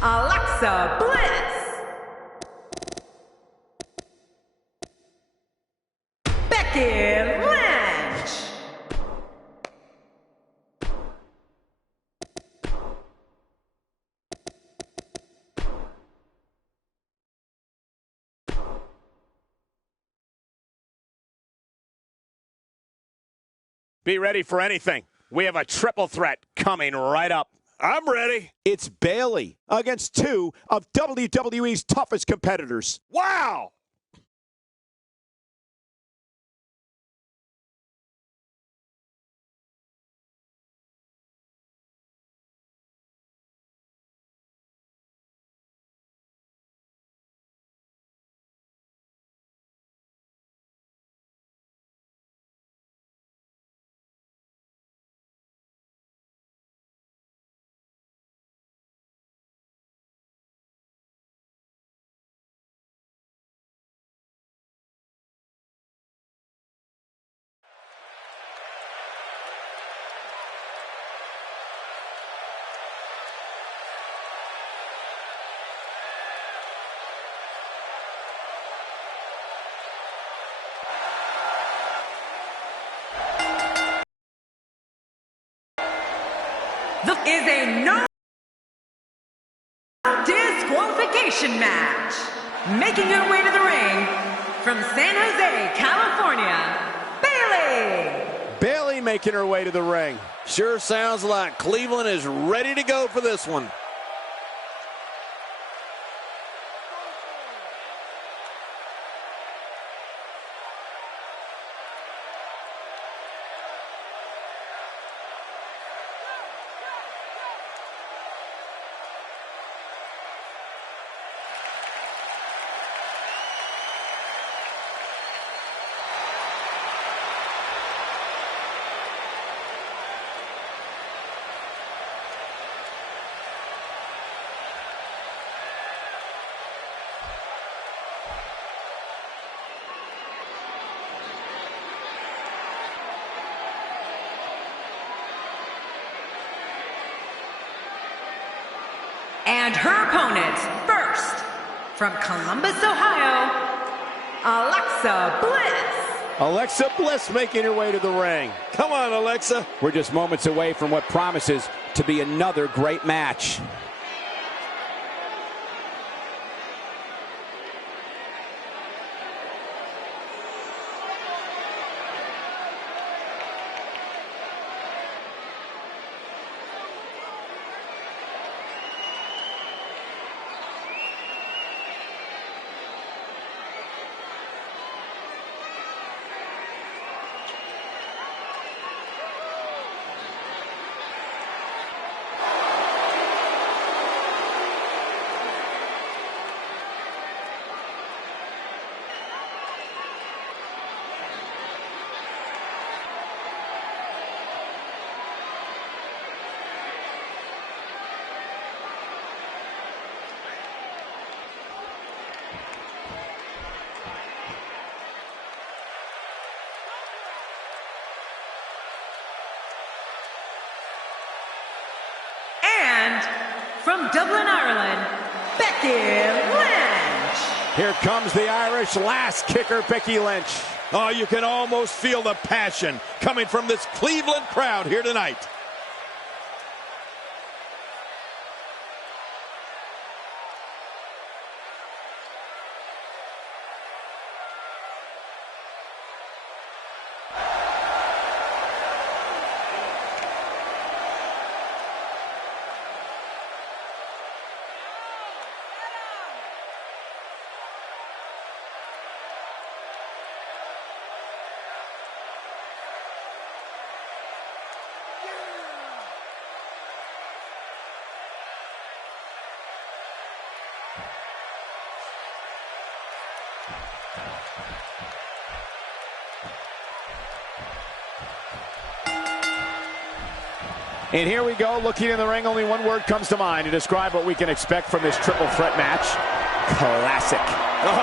Alexa Bliss. Becky Lynch. Be ready for anything. We have a triple threat coming right up. I'm ready. It's Bayley against two of WWE's toughest competitors. Wow! Is a no disqualification match. Making her way to the ring from San Jose, California, Bayley. Bayley making her way to the ring. Sure sounds like Cleveland is ready to go for this one. And her opponent, first, from Columbus, Ohio, Alexa Bliss. Alexa Bliss making her way to the ring. Come on, Alexa. We're just moments away from what promises to be another great match. And from Dublin, Ireland, Becky Lynch. Here comes the Irish last kicker, Becky Lynch. Oh, you can almost feel the passion coming from this Cleveland crowd here tonight. And here we go, looking in the ring, only one word comes to mind to describe what we can expect from this triple threat match. Classic.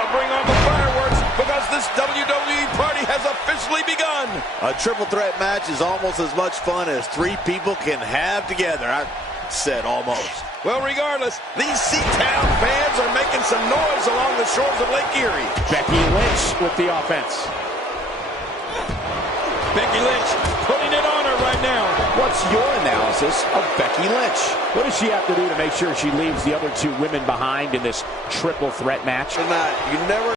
Bring on the fireworks, because this WWE party has officially begun. A triple threat match is almost as much fun as three people can have together. I said almost. Well, regardless, these Seatown fans are making some noise along the shores of Lake Erie. Becky Lynch with the offense. Becky Lynch putting it on her right now. What's your analysis of Becky Lynch? What does she have to do to make sure she leaves the other two women behind in this triple threat match? You never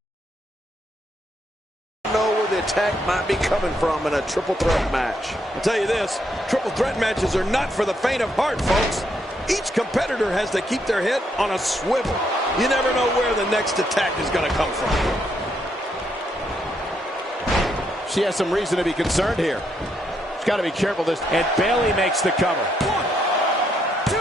know where the attack might be coming from in a triple threat match. I'll tell you this, triple threat matches are not for the faint of heart, folks. Each competitor has to keep their head on a swivel. You never know where the next attack is going to come from. She has some reason to be concerned here. She's got to be careful this. And Bayley makes the cover. 1, 2.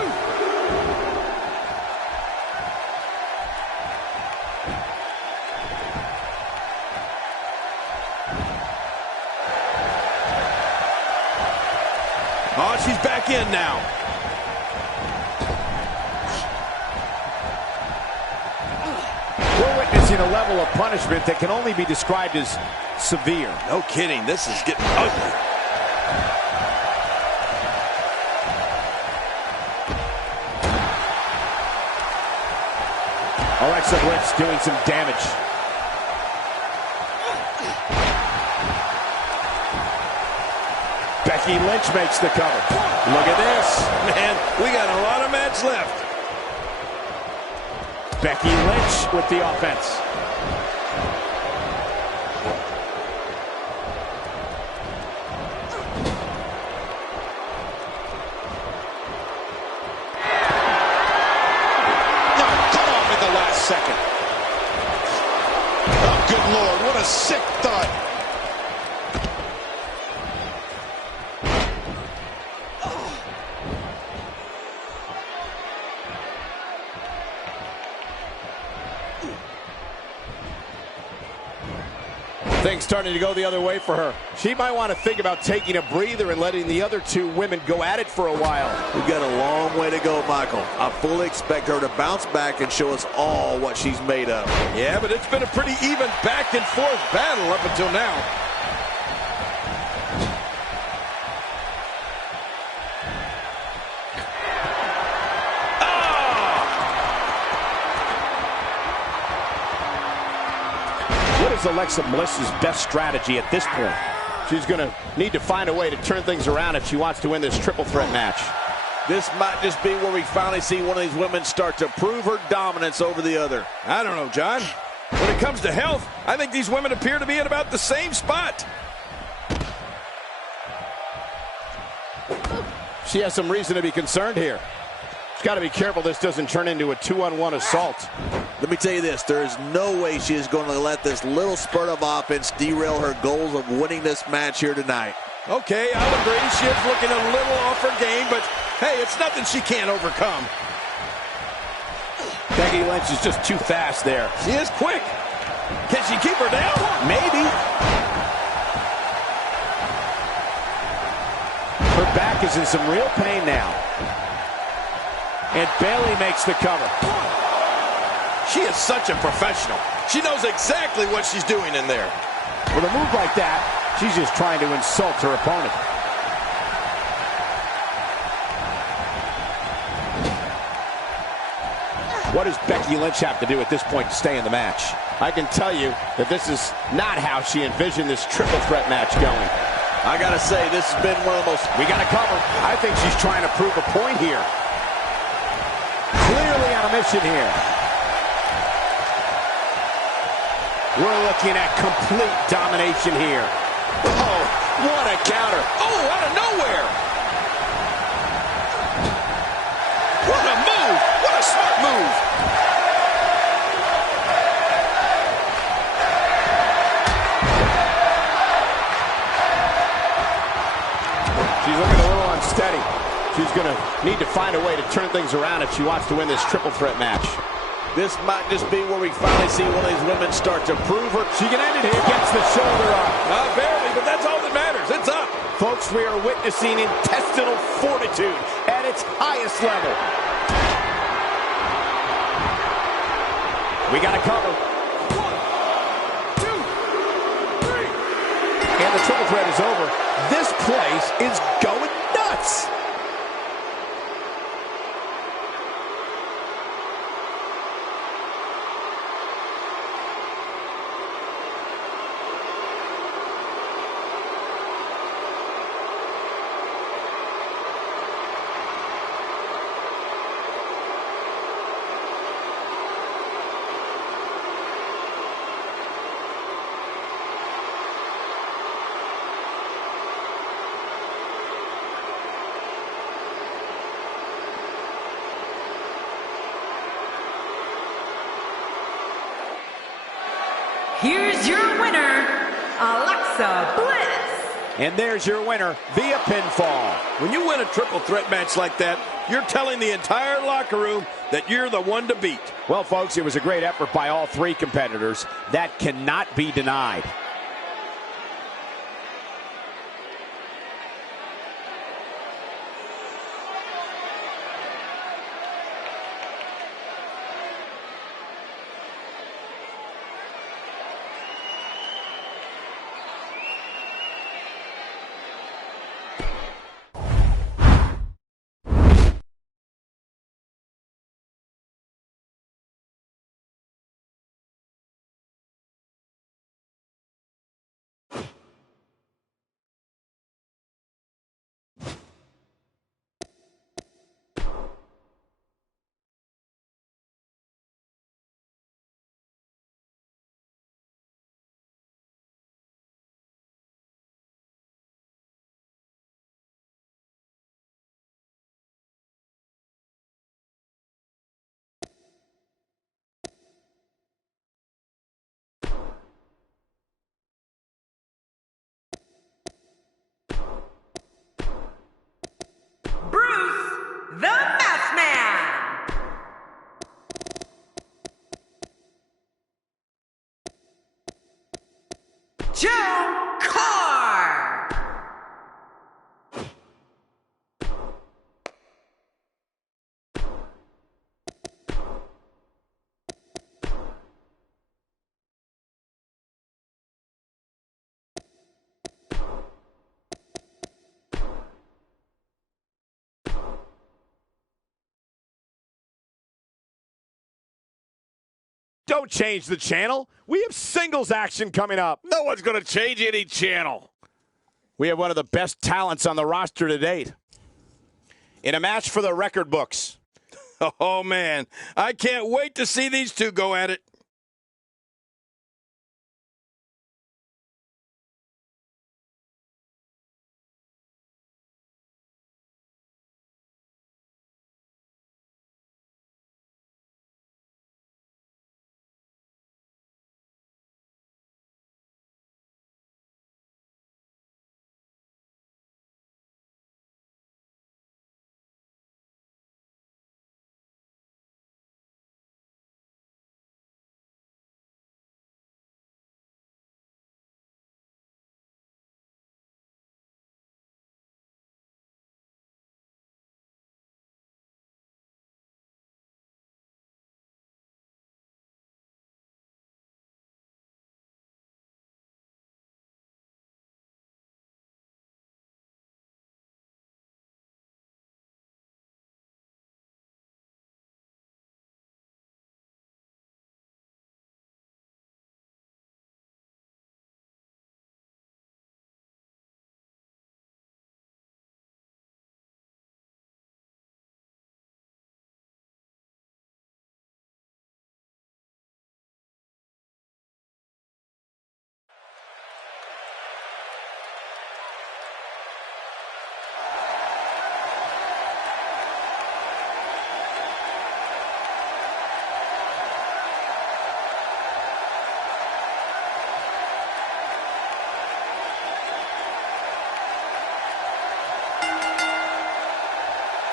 Oh, she's back in now. We're witnessing a level of punishment that can only be described as severe. No kidding, this is getting ugly. Alexa Bliss doing some damage. Becky Lynch makes the cover. Look at this. Man, we got a lot of match left. Becky Lynch with the offense. Cut off at the last second. Oh, good Lord, what a sick thud. Things starting to go the other way for her. She might want to think about taking a breather and letting the other two women go at it for a while. We've got a long way to go, Michael. I fully expect her to bounce back and show us all what she's made of. Yeah, but it's been a pretty even back and forth battle up until now. What is Alexa Bliss's best strategy at this point? She's going to need to find a way to turn things around if she wants to win this triple threat match. This might just be where we finally see one of these women start to prove her dominance over the other. I don't know, John. When it comes to health, I think these women appear to be in about the same spot. She has some reason to be concerned here. She's got to be careful this doesn't turn into a 2-on-1 assault. Let me tell you this, there is no way she is going to let this little spurt of offense derail her goals of winning this match here tonight. Okay, I'll agree. She is looking a little off her game, but hey, it's nothing she can't overcome. Becky Lynch is just too fast there. She is quick. Can she keep her down? Maybe. Her back is in some real pain now. And Bayley makes the cover. She is such a professional. She knows exactly what she's doing in there. With a move like that, she's just trying to insult her opponent. What does Becky Lynch have to do at this point to stay in the match? I can tell you that this is not how she envisioned this triple threat match going. I gotta say, this has been one of the most... We got to cover. I think she's trying to prove a point here. Clearly on a mission here. We're looking at complete domination here. Oh, what a counter. Oh, out of nowhere. What a move. What a smart move. She's looking a little unsteady. She's going to need to find a way to turn things around if she wants to win this triple threat match. This might just be where we finally see one of these women start to prove her. She can end it here. Gets the shoulder up. Barely, but that's all that matters. It's up. Folks, we are witnessing intestinal fortitude at its highest level. We got to cover. 1, 2, 3. And the triple threat is over. This place is going nuts. here's your winner, Alexa Bliss. And there's your winner via pinfall. When you win a triple threat match like that, you're telling the entire locker room that you're the one to beat. Well, folks, it was a great effort by all three competitors. That cannot be denied. The Masked Man. Joe Carr. Don't change the channel. We have singles action coming up. No one's going to change any channel. We have one of the best talents on the roster to date. In a match for the record books. Oh, man. I can't wait to see these two go at it.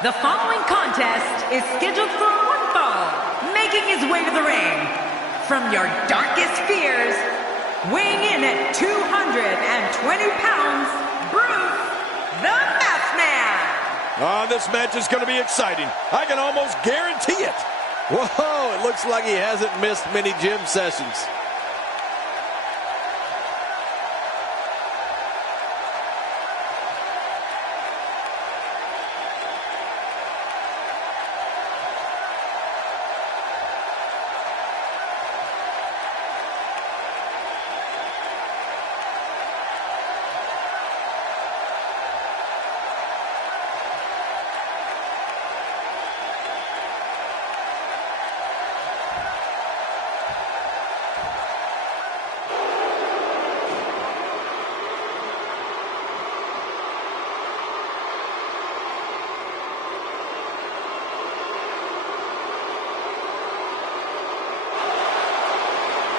The following contest is scheduled for one fall, making his way to the ring from your darkest fears, weighing in at 220 pounds, Bruce the Masked Man. Oh, this match is going to be exciting. I can almost guarantee it. Whoa, it looks like he hasn't missed many gym sessions.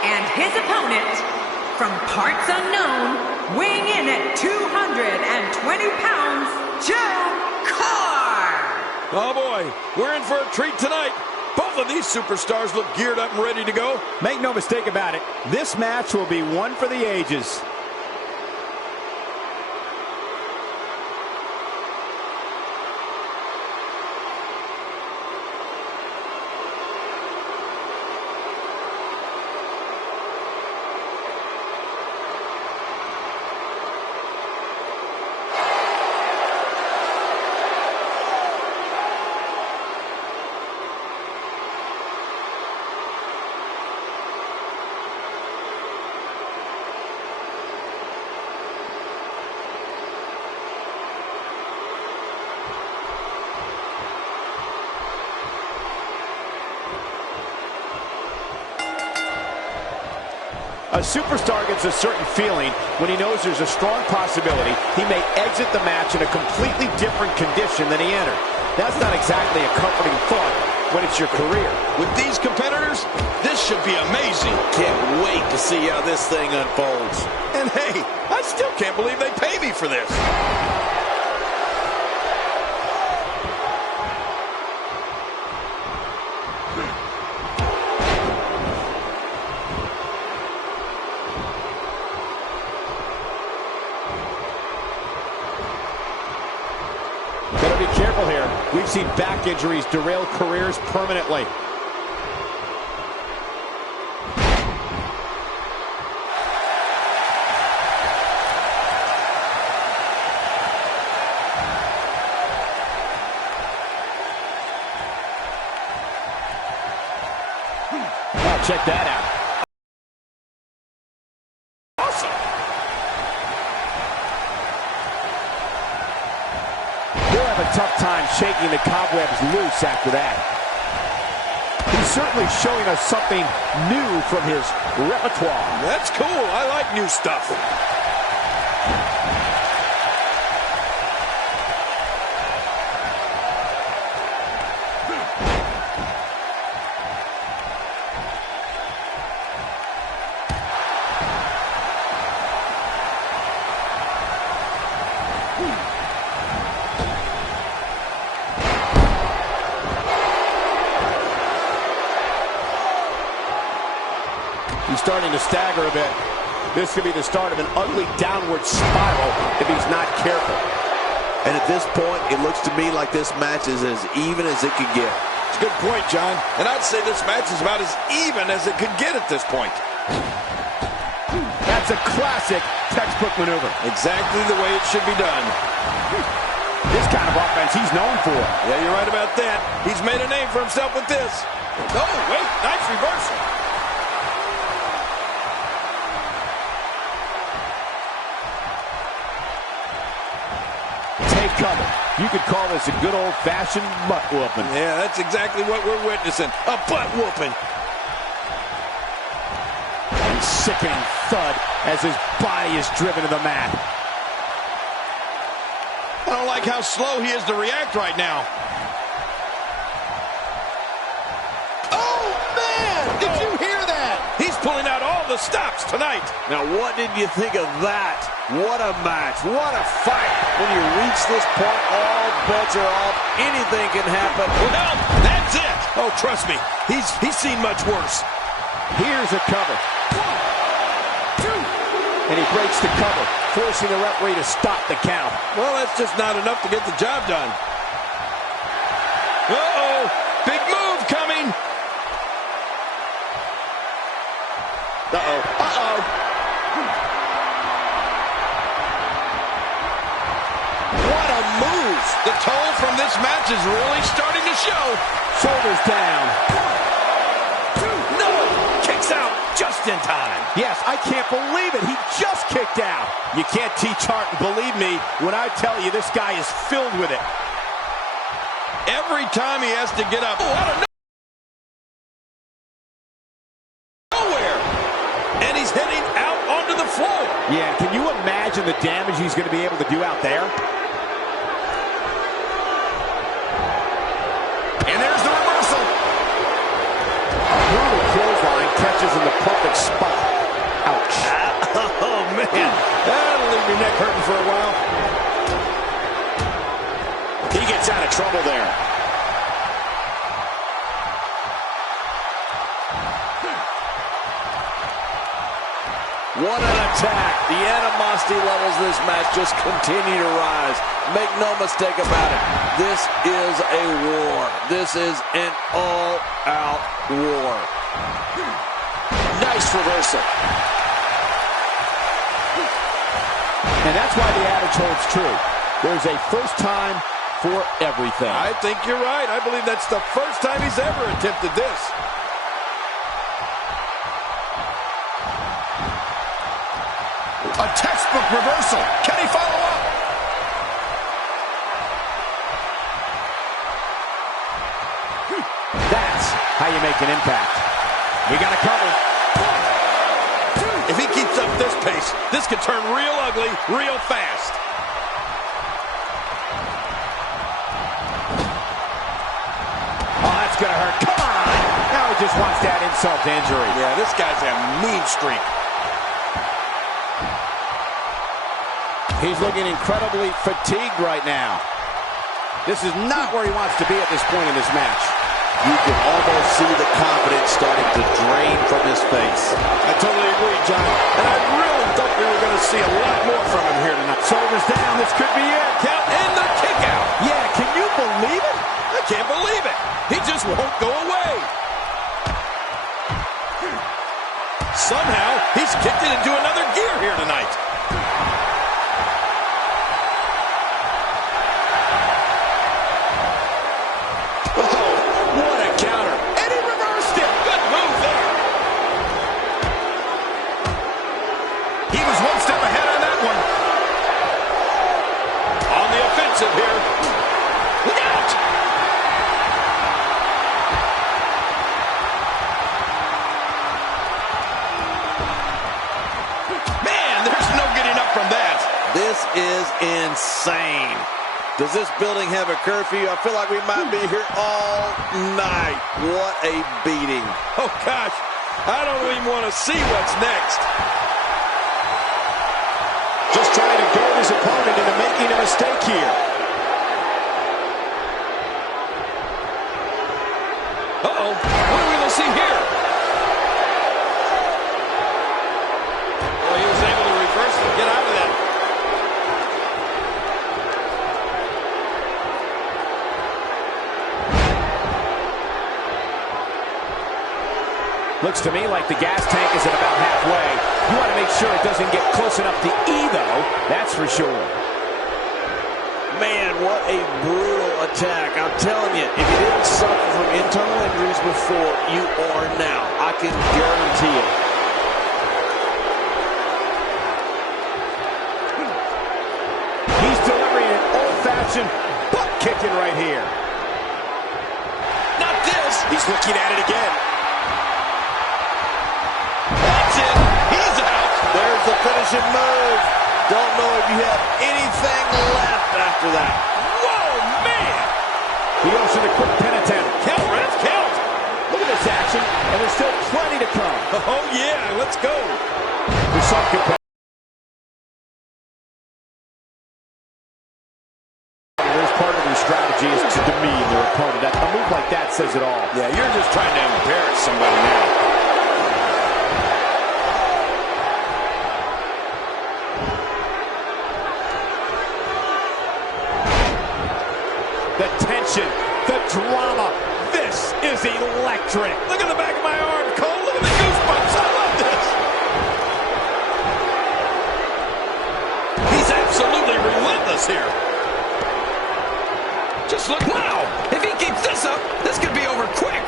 And his opponent, from parts unknown, weighing in at 220 pounds, Joe Carr. Oh boy, we're in for a treat tonight. Both of these superstars look geared up and ready to go. Make no mistake about it, this match will be one for the ages. A superstar gets a certain feeling when he knows there's a strong possibility he may exit the match in a completely different condition than he entered. That's not exactly a comforting thought when it's your career. With these competitors, this should be amazing. Can't wait to see how this thing unfolds. And hey, I still can't believe they pay me for this. Better be careful here. We've seen back injuries derail careers permanently. Oh, check that out. Have a tough time shaking the cobwebs loose after that. He's certainly showing us something new from his repertoire. That's cool. I like new stuff. He's starting to stagger a bit. This could be the start of an ugly downward spiral if he's not careful. And at this point, it looks to me like this match is as even as it could get. It's a good point, John. And I'd say this match is about as even as it could get at this point. That's a classic textbook maneuver. Exactly the way it should be done. This kind of offense he's known for. Yeah, you're right about that. He's made a name for himself with this. Oh, wait, nice reversal. Take cover. You could call this a good old-fashioned butt whooping. Yeah, that's exactly what we're witnessing. A butt whooping. And sickening thud as his body is driven to the mat. I don't like how slow he is to react right now. Oh, man! Did you hear that? He's pulling out all the stops tonight. Now, what did you think of that? What a match. What a fight. When you reach this point, all bets are off. Anything can happen. Well, that's it. Oh, trust me. He's seen much worse. Here's a cover. 1, 2. And he breaks the cover, forcing the referee to stop the count. Well, that's just not enough to get the job done. Uh-oh. Big move coming. Uh-oh. Uh-oh. What a move. The toll from this match is really starting to show. Shoulders down. 1, 2. No. Kicks out just in time. Yes, I can't believe it. He just kicked out. You can't teach heart, and believe me when I tell you this guy is filled with it. Every time he has to get up. Oh, out of nowhere. And he's heading out onto the floor. Yeah, can you imagine the damage he's going to be able to do out there? And there's the reversal. A brutal clothesline catches in the perfect spot. gets out of trouble there. What an attack. The animosity levels of this match just continue to rise. Make no mistake about it. This is a war. This is an all-out war. Nice reversal. And that's why the adage holds true. There's a first time for everything. I think you're right. I believe that's the first time he's ever attempted this. A textbook reversal. Can he follow up? That's how you make an impact. We got to cover. If he keeps up this pace, this could turn real ugly real fast. Oh, that's going to hurt. Come on. Now he just wants that insult to injury. Yeah, this guy's a mean streak. He's looking incredibly fatigued right now. This is not where he wants to be at this point in this match. You can almost see the confidence starting to drain from his face. I totally agree, John. And I really thought we were going to see a lot more from him here tonight. Shoulders down. This could be it. Count and the kick out. Yeah, can you believe it? I can't believe it. He just won't go away. Somehow, he's kicked it into another gear here tonight. Here. Look out! Man, there's no getting up from that. This is insane. Does this building have a curfew? I feel like we might be here all night. What a beating. Oh, gosh. I don't even want to see what's next. Just trying to goad his opponent into making a mistake here. Uh-oh. What are we going to see here? Well, he was able to reverse and get out of that. Looks to me like the gas tank is at about halfway. You want to make sure it doesn't get close enough to E, though. That's for sure. Man, what a brutal attack. I'm telling you, if you didn't suffer from internal injuries before, you are now. I can guarantee it. He's delivering an old-fashioned butt kicking right here. Not this. He's looking at it again. That's it. He's out. There's the finishing move. Don't know if you have anything left after that. Whoa, man. He goes for the quick pin attempt. Count, Ref, count. Look at this action, and there's still plenty to come. Oh, yeah, let's go. For some competitors, part of their strategy is to demean their opponent. A move like that says it all. Yeah, you're just trying to embarrass somebody now. The tension, the drama. This is electric. Look at the back of my arm, Cole. Look at the goosebumps. I love this. He's absolutely relentless here. Just look. Wow. If he keeps this up, this could be over quick.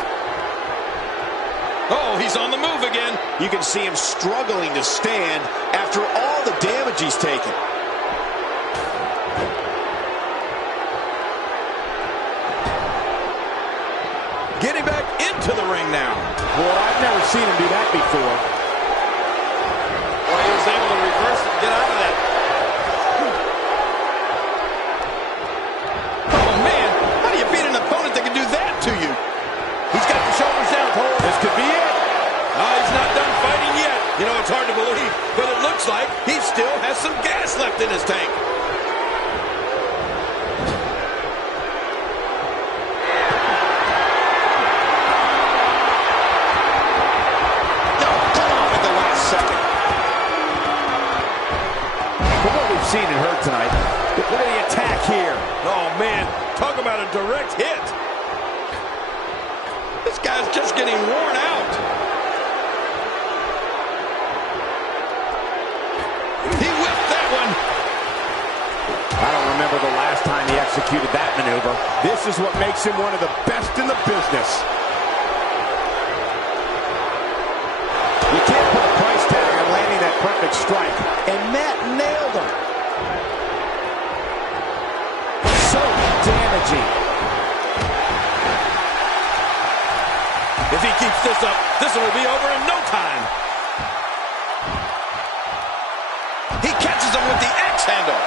Oh, he's on the move again. You can see him struggling to stand after all the damage he's taken. Getting back into the ring now. Well, I've never seen him do that before. Well, he was able to reverse it and get out of that. Oh, man. How do you beat an opponent that can do that to you? He's got the shoulders down, Cole. This could be it. He's not done fighting yet. You know, it's hard to believe, but it looks like he still has some gas left in his tank. tonight. Look at the attack here. Oh, man. Talk about a direct hit. This guy's just getting worn out. He whipped that one. I don't remember the last time he executed that maneuver. This is what makes him one of the best in the business. You can't put a price tag on landing that perfect strike. And Matt nailed him. So damaging. If he keeps this up, this one will be over in no time. He catches him with the axe handle.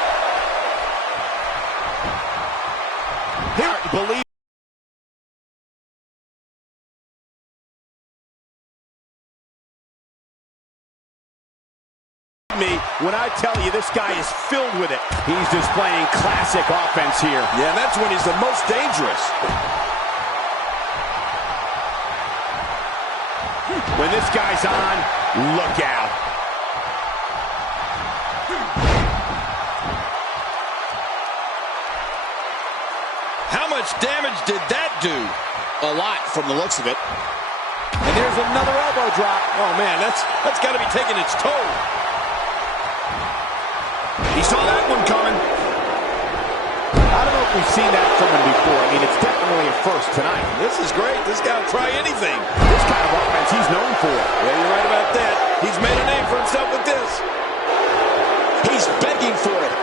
Here, believe me when I tell you this guy is filled with it. He's displaying classic offense here. Yeah, that's when he's the most dangerous. When this guy's on, look out. How much damage did that do? A lot from the looks of it. And there's another elbow drop. Oh, man, that's got to be taking its toll. He saw that one coming. I don't know if we've seen that from him before. I mean, it's definitely a first tonight. This is great. This guy will try anything. This kind of offense he's known for. Yeah, you're right about that. He's made a name for himself with this. He's begging for it.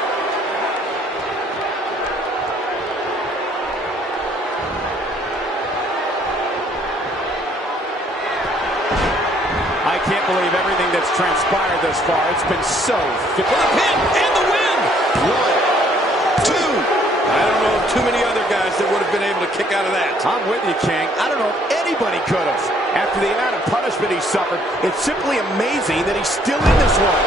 I can't believe everything that's transpired thus far. It's been so... For the pin and the win! 1, 2. I don't know of too many other guys that would have been able to kick out of that. I'm with you, King. I don't know if anybody could have. After the amount of punishment he suffered, it's simply amazing that he's still in this one.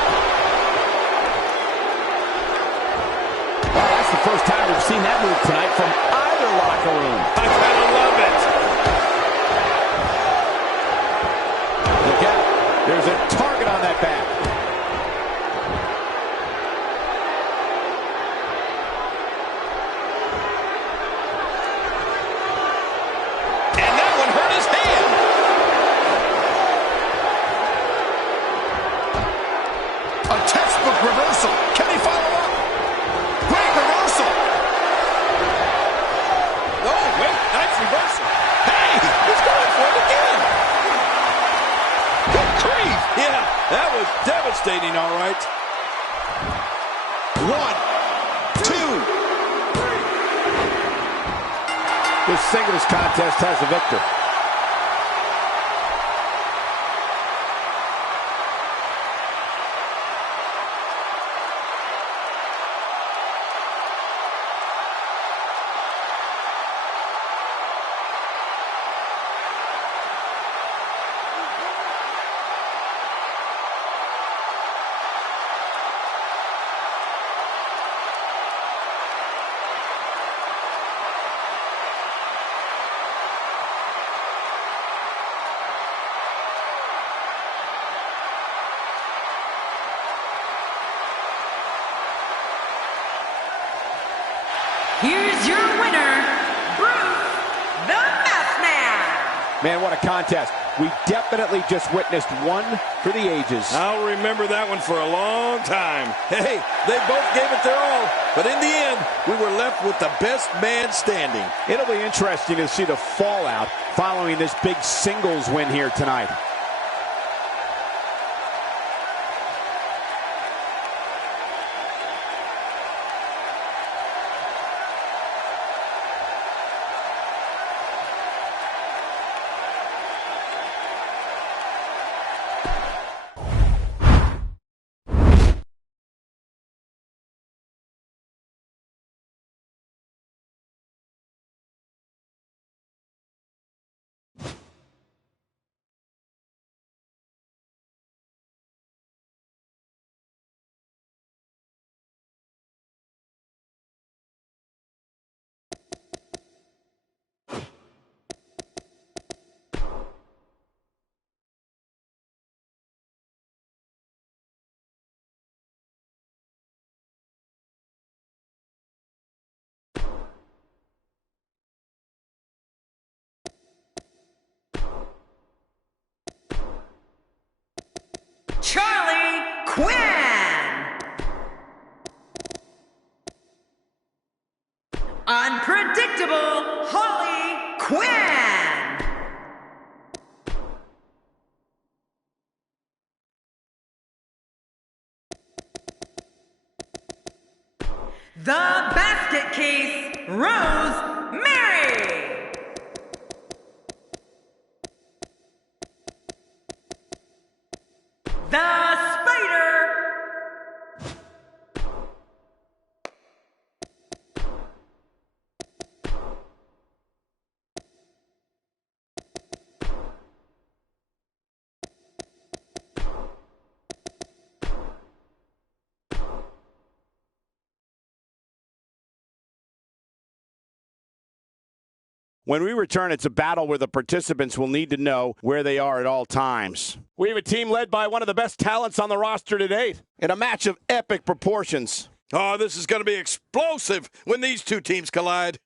Well, that's the first time we've seen that move tonight from either locker room. I kind of love it. Look out. There's a target on that back. And that one hurt his hand. A textbook reversal. Can he follow up? Great reversal. Oh, wait, nice reversal. Hey, he's going for it again. Good grief. Yeah, that was devastating, all right. 1, 2. This singles contest has a victor. Here's your winner, Bruce the Math Man. Man, what a contest. We definitely just witnessed one for the ages. I'll remember that one for a long time. Hey, they both gave it their all, but in the end, we were left with the best man standing. It'll be interesting to see the fallout following this big singles win here tonight. Quinn. Unpredictable Harley Quinn. The Basket Case Rosemary. The Spider. When we return, it's a battle where the participants will need to know where they are at all times. We have a team led by one of the best talents on the roster to date in a match of epic proportions. Oh, this is going to be explosive when these two teams collide.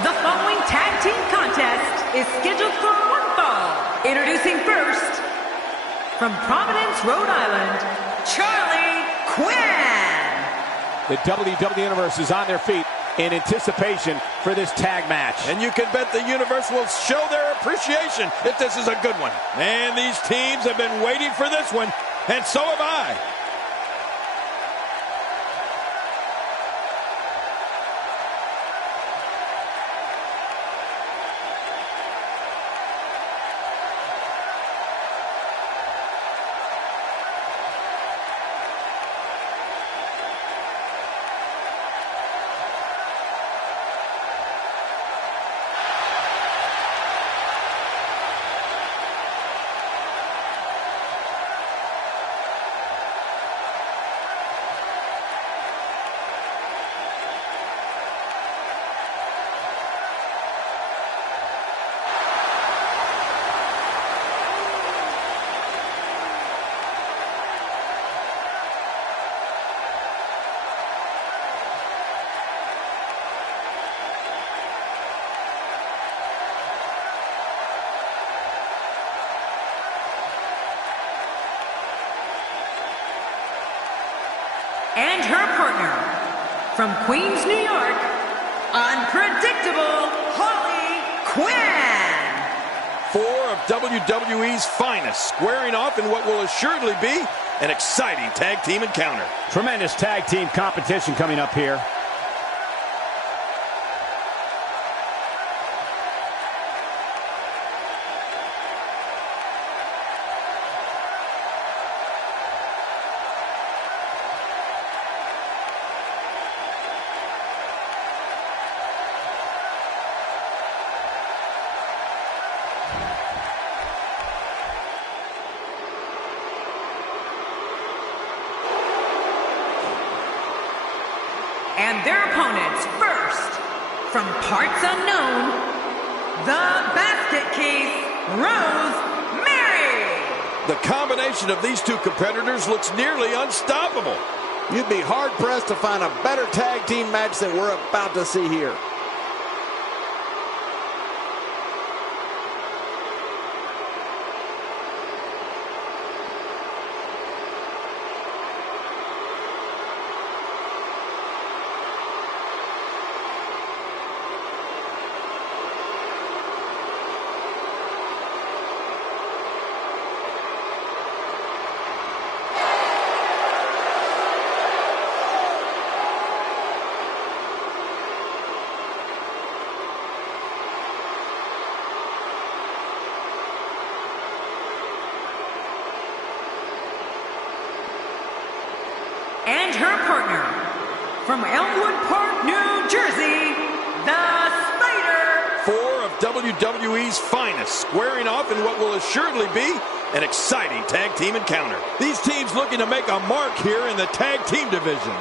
The following tag team contest is scheduled for one fall. Introducing first, from Providence, Rhode Island, Charlie Quinn. The WWE Universe is on their feet in anticipation for this tag match. And you can bet the Universe will show their appreciation if this is a good one. Man, these teams have been waiting for this one, and so have I. And her partner, from Queens, New York, unpredictable Holly Quinn. 4 of WWE's finest, squaring off in what will assuredly be an exciting tag team encounter. Tremendous tag team competition coming up here. And their opponents, first, from parts unknown, the Basket Case Rosemary. The combination of these two competitors looks nearly unstoppable. You'd be hard-pressed to find a better tag team match than we're about to see here. And her partner, from Elmwood Park, New Jersey, the Spider. 4 of WWE's finest, squaring off in what will assuredly be an exciting tag team encounter. These teams looking to make a mark here in the tag team division.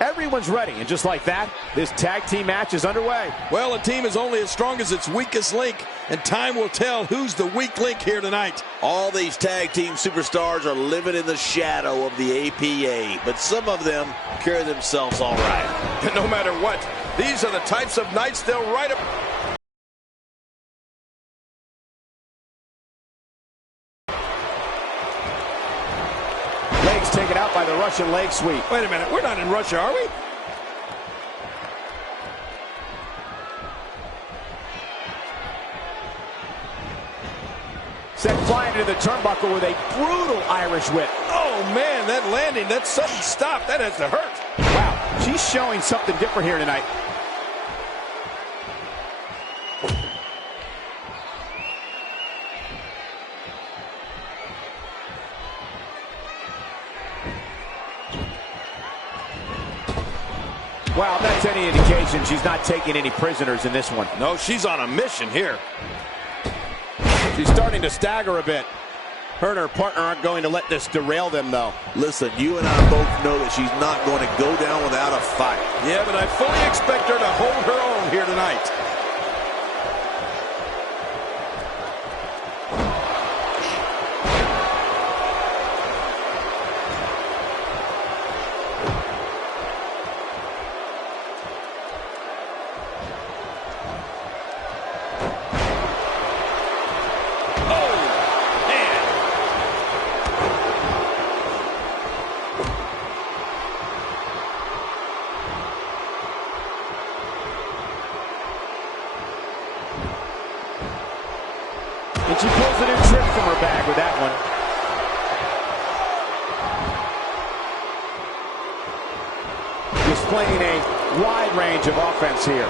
Everyone's ready, and just like that, this tag team match is underway. Well, a team is only as strong as its weakest link, and time will tell who's the weak link here tonight. All these tag team superstars are living in the shadow of the APA, but some of them carry themselves all right. And no matter what, these are the types of nights they'll write up. Legs taken out by the Russian leg sweep. Wait a minute, we're not in Russia, are we? Sent flying into the turnbuckle with a brutal Irish whip. Oh man, that landing, that sudden stop, that has to hurt. Wow, she's showing something different here tonight. Wow, if that's any indication, she's not taking any prisoners in this one. No, she's on a mission here. She's starting to stagger a bit. Her and her partner aren't going to let this derail them, though. Listen, you and I both know that she's not going to go down without a fight. Yeah, but I fully expect her to hold her own here tonight. And she pulls a new trick from her bag with that one. Displaying a wide range of offense here.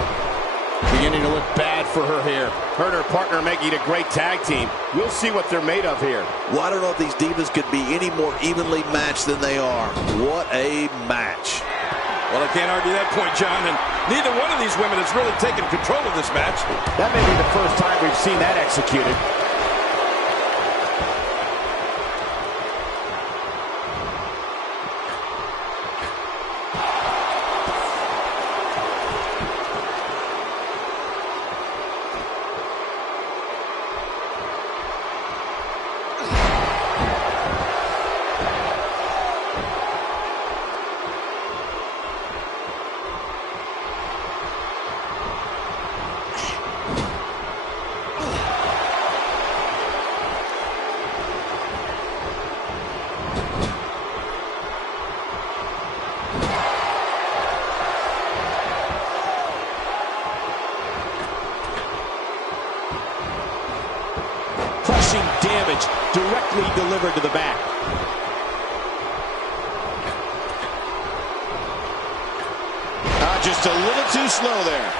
Beginning to look bad for her here. Her and her partner making a great tag team. We'll see what they're made of here. Well, I don't know if these divas could be any more evenly matched than they are. What a match. Well, I can't argue that point, John, and neither one of these women has really taken control of this match. That may be the first time we've seen that executed. crushing damage directly delivered to the back. Just a little too slow there.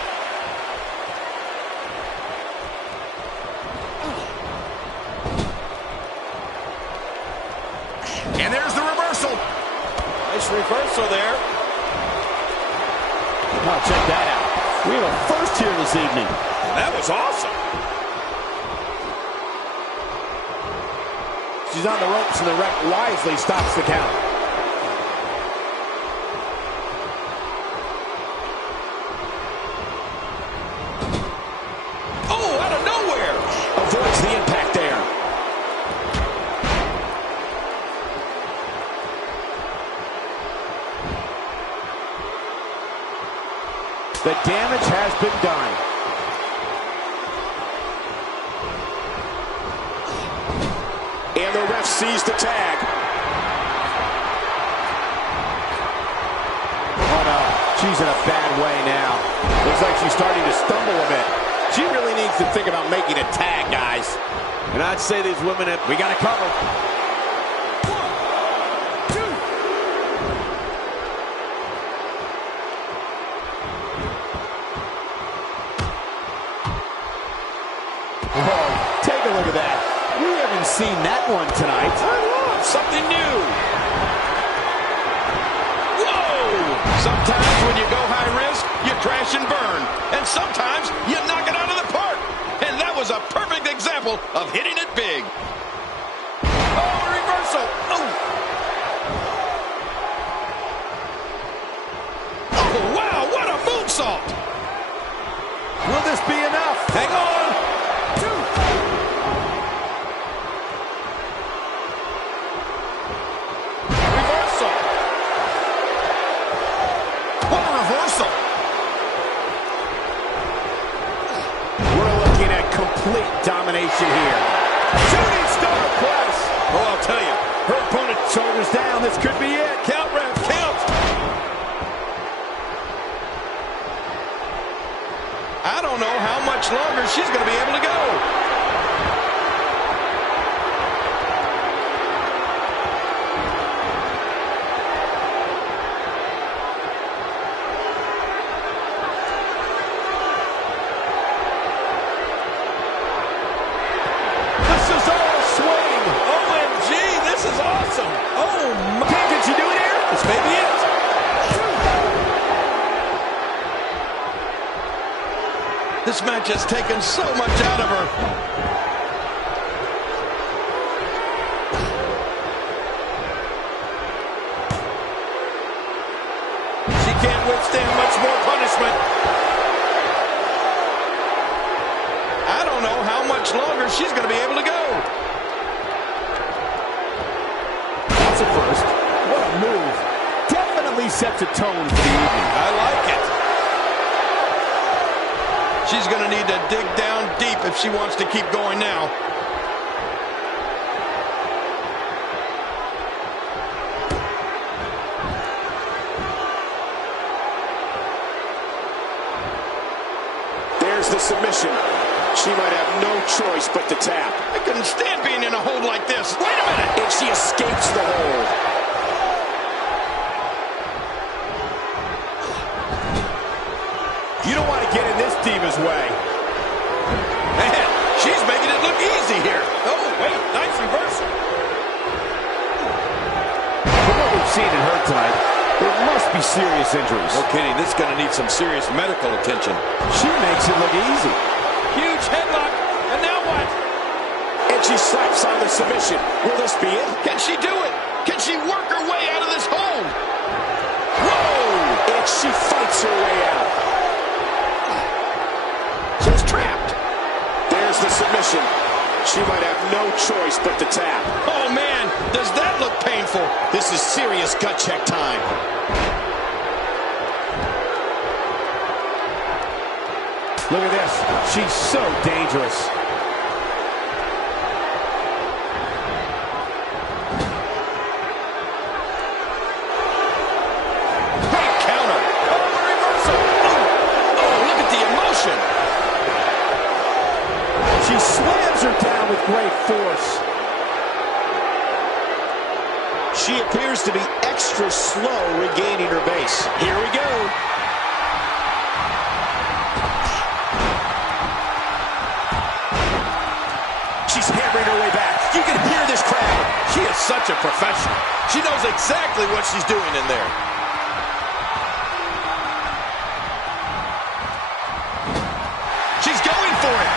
And there's the reversal. Nice reversal there. Oh, check that out. We have a first here this evening. That was awesome. She's on the ropes, and the ref wisely stops the count. Oh, out of nowhere. Avoids the impact there. The damage has been done. And the ref sees the tag. Oh no, she's in a bad way now. Looks like she's starting to stumble a bit. She really needs to think about making a tag, guys. And I'd say these women have... We got to cover. Whoa, take a look at that. We haven't seen that one tonight. I love something new. Whoa! Sometimes when you go high risk, you crash and burn. And sometimes you knock it out of the park. And that was a perfect example of hitting it big. Oh, reversal. Oh. Oh, wow, what a moonsault. Will this be enough? Hang on. Reversal. What a reversal. We're looking at complete domination here. Shooting star press. Oh, I'll tell you, her opponent... Shoulders down. This could be it. Count, ref, count. I don't know how much longer she's going to be able to go. This is all a swing. OMG, this is awesome. Oh, my. Did she do it here? This may be it. This match has taken so much out of her. She can't withstand much more punishment. I don't know how much longer she's going to be able to go. That's a first. What a move. Definitely sets a tone for the evening. I like it. She's going to need to dig down deep if she wants to keep going now. There's the submission. She might have no choice but to tap. I couldn't stand being in a hold like this. Wait a minute. And she escapes the hold. You don't want to get in this diva's way. Man, she's making it look easy here. Oh, wait, nice reversal. From what we've seen and heard tonight, there must be serious injuries. No kidding, this is going to need some serious medical attention. She makes it look easy. Huge headlock, and now what? And she slaps on the submission. Will this be it? Can she do it? Can she work her way out of this hold? Whoa! And she fights her way out. She's trapped. There's the submission. She might have no choice but to tap. Oh, man, does that look painful? This is serious gut check time. Look at this. She's so dangerous. Great counter. Oh, the reversal. Oh, look at the emotion. She slams her down with great force. force. She appears to be extra slow regaining her base. Here we go. She's hammering her way back. You can hear this crowd. She is such a professional. She knows exactly what she's doing in there. She's going for it.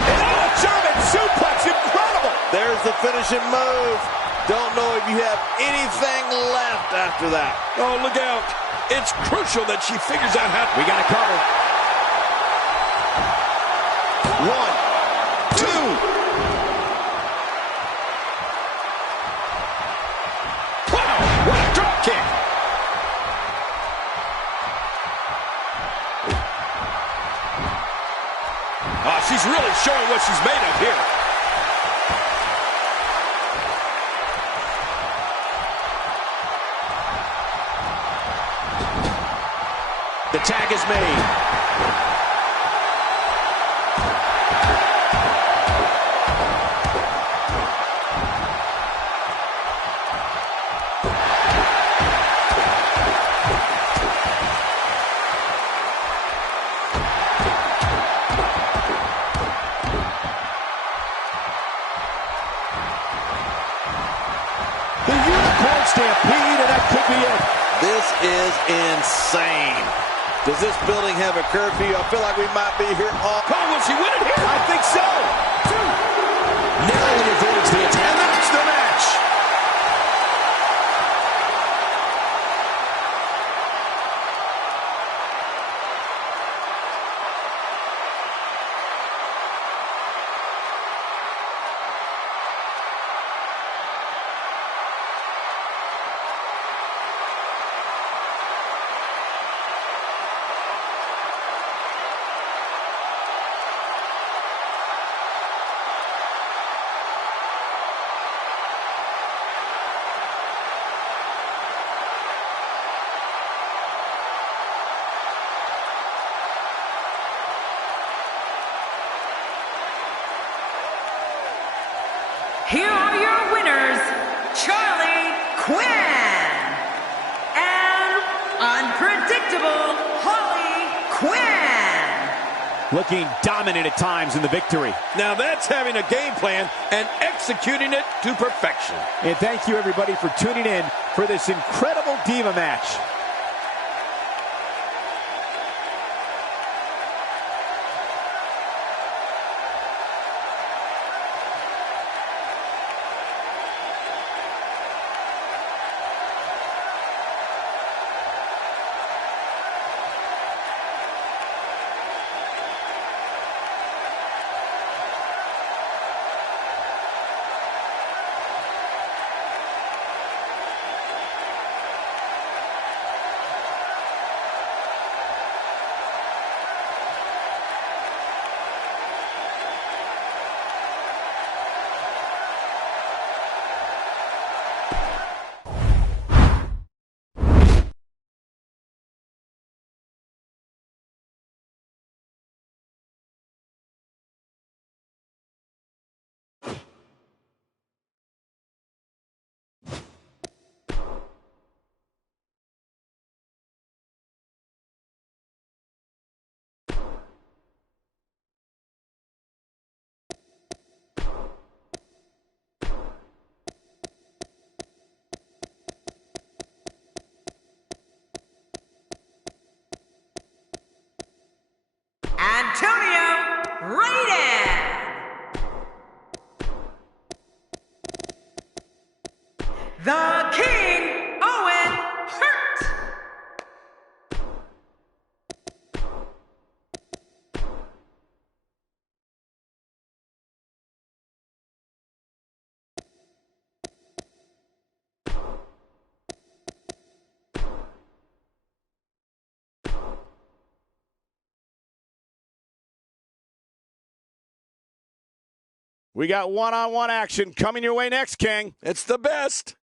And oh, a German suplex, incredible. There's the finishing move. Don't know if you have anything left after that. Oh, look out. It's crucial that she figures out how. We got to cover. 1, 2. Wow, what a drop kick. Oh, she's really showing what she's made of here. The tag is made. The unicorn stampede, and that could be it. This is insane. Does this building have a curfew? I feel like we might be here all... Oh, will she win it here? I think so. Narrowly avoids the attack. And that's the match. Here are your winners, Charlie Quinn and unpredictable Holly Quinn. Looking dominant at times in the victory. Now that's having a game plan and executing it to perfection. And thank you, everybody, for tuning in for this incredible Diva match. Antonio Raiden. The King Owen Hurt. We got one-on-one action coming your way next, King. It's the best.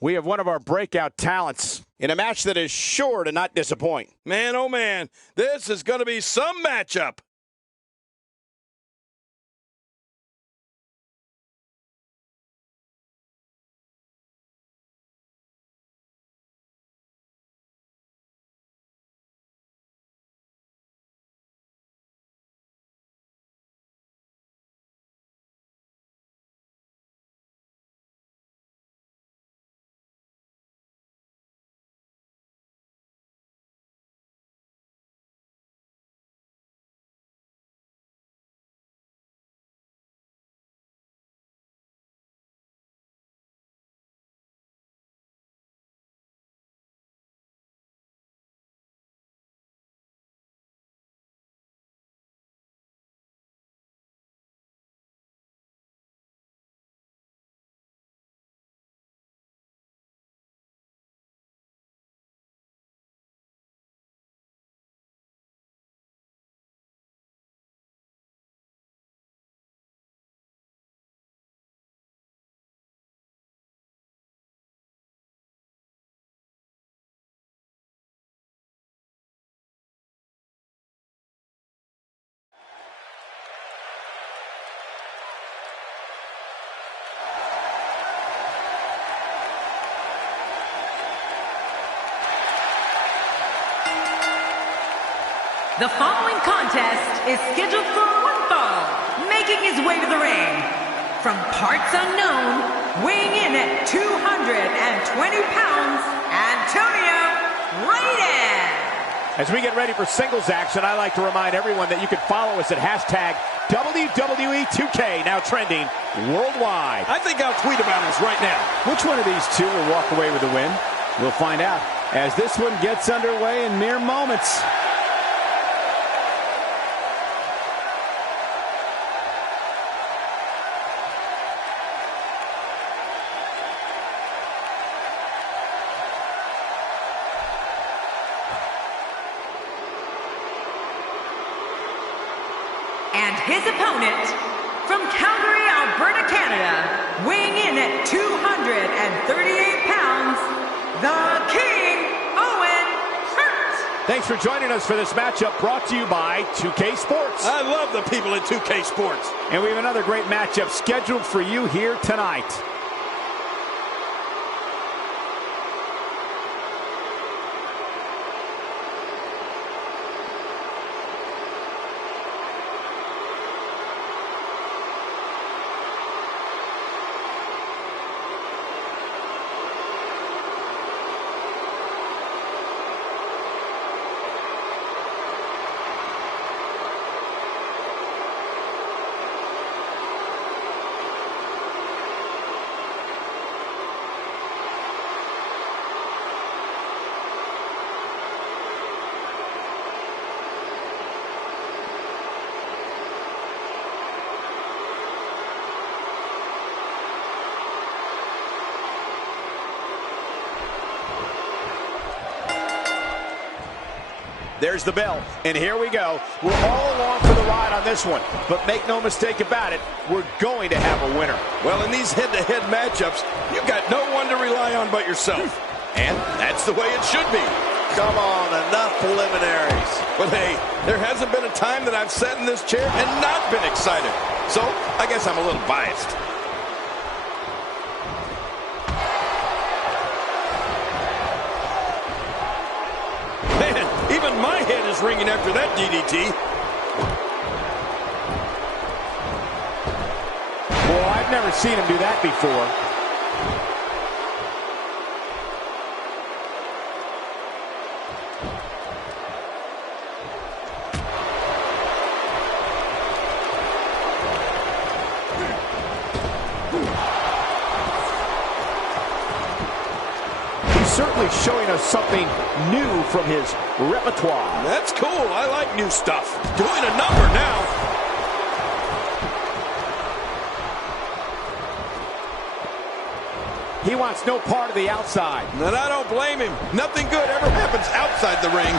We have one of our breakout talents in a match that is sure to not disappoint. Man, oh man, this is going to be some matchup. The following contest is scheduled for one fall, making his way to the ring. From parts unknown, weighing in at 220 pounds, Antonio Reyes. As we get ready for singles action, I'd like to remind everyone that you can follow us at hashtag WWE2K, now trending worldwide. I think I'll tweet about us right now. Which one of these two will walk away with the win? We'll find out as this one gets underway in mere moments. And his opponent, from Calgary, Alberta, Canada, weighing in at 238 pounds, the King, Owen Hart. Thanks for joining us for this matchup brought to you by 2K Sports. I love the people at 2K Sports. And we have another great matchup scheduled for you here tonight. There's the bell, and here we go. We're all along for the ride on this one, but make no mistake about it, we're going to have a winner. Well, in these head-to-head matchups, you've got no one to rely on but yourself. And that's the way it should be. Come on, enough preliminaries. But hey, there hasn't been a time that I've sat in this chair and not been excited. So, I guess I'm a little biased. Even my head is ringing after that DDT. Well, I've never seen him do that before. Certainly showing us something new from his repertoire. That's cool. I like new stuff. Doing a number now. He wants no part of the outside. And I don't blame him. Nothing good ever happens outside the ring.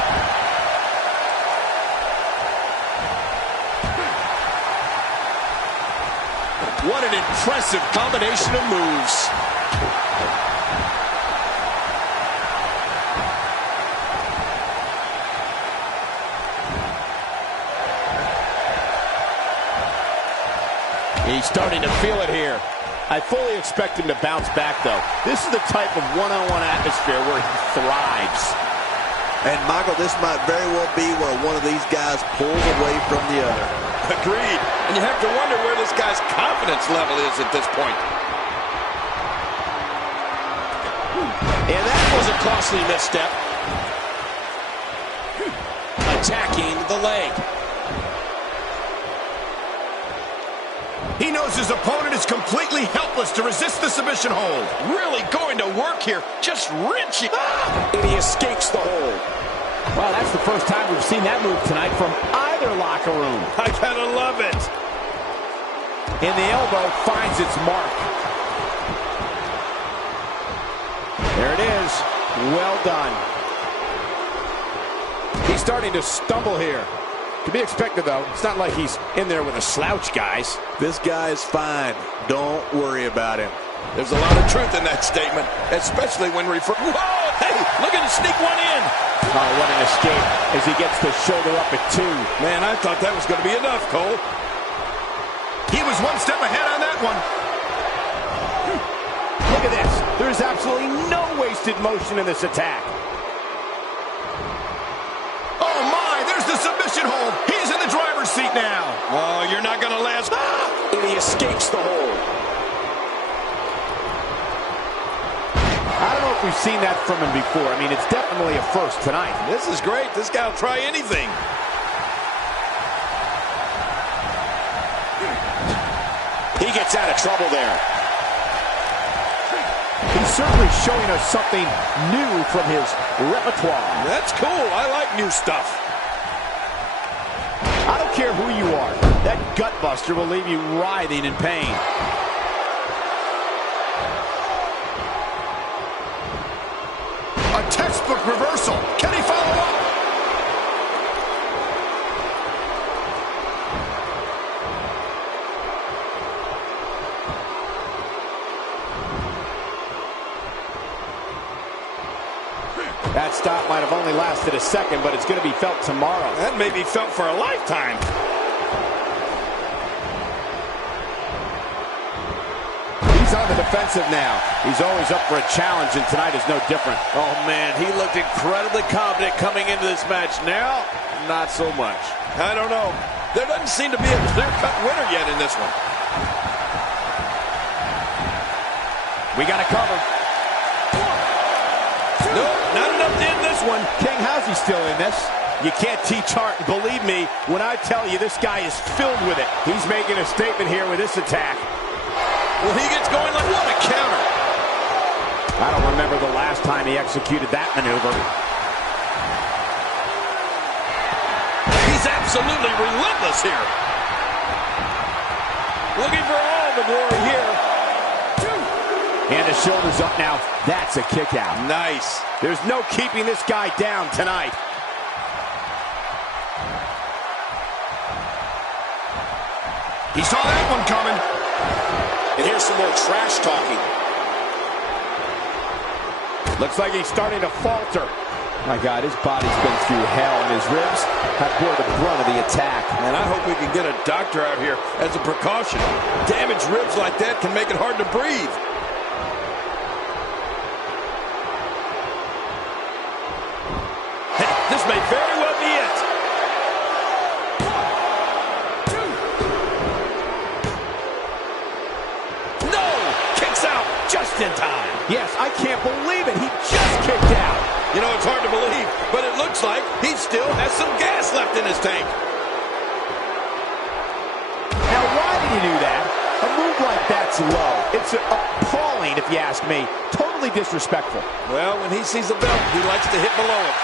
What an impressive combination of moves. He's starting to feel it here. I fully expect him to bounce back, though. This is the type of one-on-one atmosphere where he thrives. And, Michael, this might very well be where one of these guys pulls away from the other. Agreed. And you have to wonder where this guy's confidence level is at this point. And that was a costly misstep. Attacking the leg. He knows his opponent is completely helpless to resist the submission hold. Really going to work here. Just wrenching. And he escapes the hold. Well, that's the first time we've seen that move tonight from either locker room. I gotta love it. And the elbow finds its mark. There it is. Well done. He's starting to stumble here. To be expected, though. It's not like he's in there with a slouch, guys. This guy is fine. Don't worry about him. There's a lot of truth in that statement, especially when referring. Whoa! Hey, look at him sneak one in. Oh, what an escape as he gets the shoulder up at 2. Man, I thought that was going to be enough, Cole. He was one step ahead on that one. Look at this. There's absolutely no wasted motion in this attack. Oh, my, there's the submission it home. He's in the driver's seat now. Oh, you're not going to last. Ah! And he escapes the hold. I don't know if we've seen that from him before. I mean, it's definitely a first tonight. This is great. This guy will try anything. He gets out of trouble there. He's certainly showing us something new from his repertoire. That's cool. I like new stuff. I don't care who you are. That gut buster will leave you writhing in pain. A textbook reversal. Can he follow up? That stop might have only lasted a second, but it's going to be felt tomorrow. That may be felt for a lifetime. He's on the defensive now. He's always up for a challenge, and tonight is no different. Oh, man, he looked incredibly confident coming into this match. Now, not so much. I don't know. There doesn't seem to be a clear-cut winner yet in this one. We got to cover. Nope, not enough to end this one. King, how's he still in this? You can't teach art. Believe me when I tell you this guy is filled with it. He's making a statement here with this attack. Well, he gets going like what a counter. I don't remember the last time he executed that maneuver. He's absolutely relentless here. Looking for all the glory here. And the shoulders up now. That's a kick out. Nice. There's no keeping this guy down tonight. He saw that one coming. And here's some more trash talking. Looks like he's starting to falter. My God, his body's been through hell, and his ribs have bore the brunt of the attack. And I hope we can get a doctor out here as a precaution. Damaged ribs like that can make it hard to breathe. This may very well be it. No! Kicks out just in time. Yes, I can't believe it. He just kicked out. You know, it's hard to believe, but it looks like he still has some gas left in his tank. Now, why did he do that? A move like that's low. It's appalling, if you ask me. Totally disrespectful. Well, when he sees a belt, he likes to hit below it.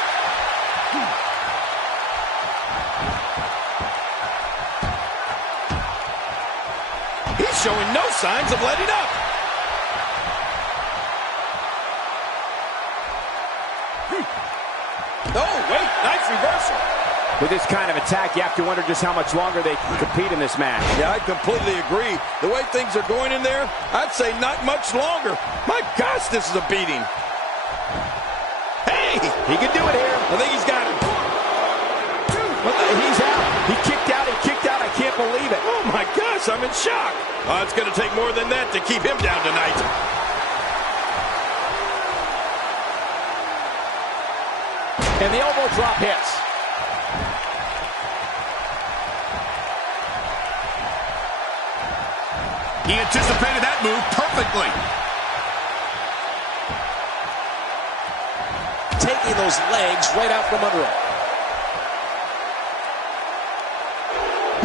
He's showing no signs of letting up. Oh, wait, nice reversal. With this kind of attack, you have to wonder just how much longer they can compete in this match. Yeah, I completely agree. The way things are going in there, I'd say not much longer. My gosh, this is a beating. Hey! He can do it here. I think he's got it. He's out. He kicked out. He kicked out. I can't believe it. Oh, my gosh, I'm in shock. It's going to take more than that to keep him down tonight. And the elbow drop hits. He anticipated that move perfectly. Taking those legs right out from under him.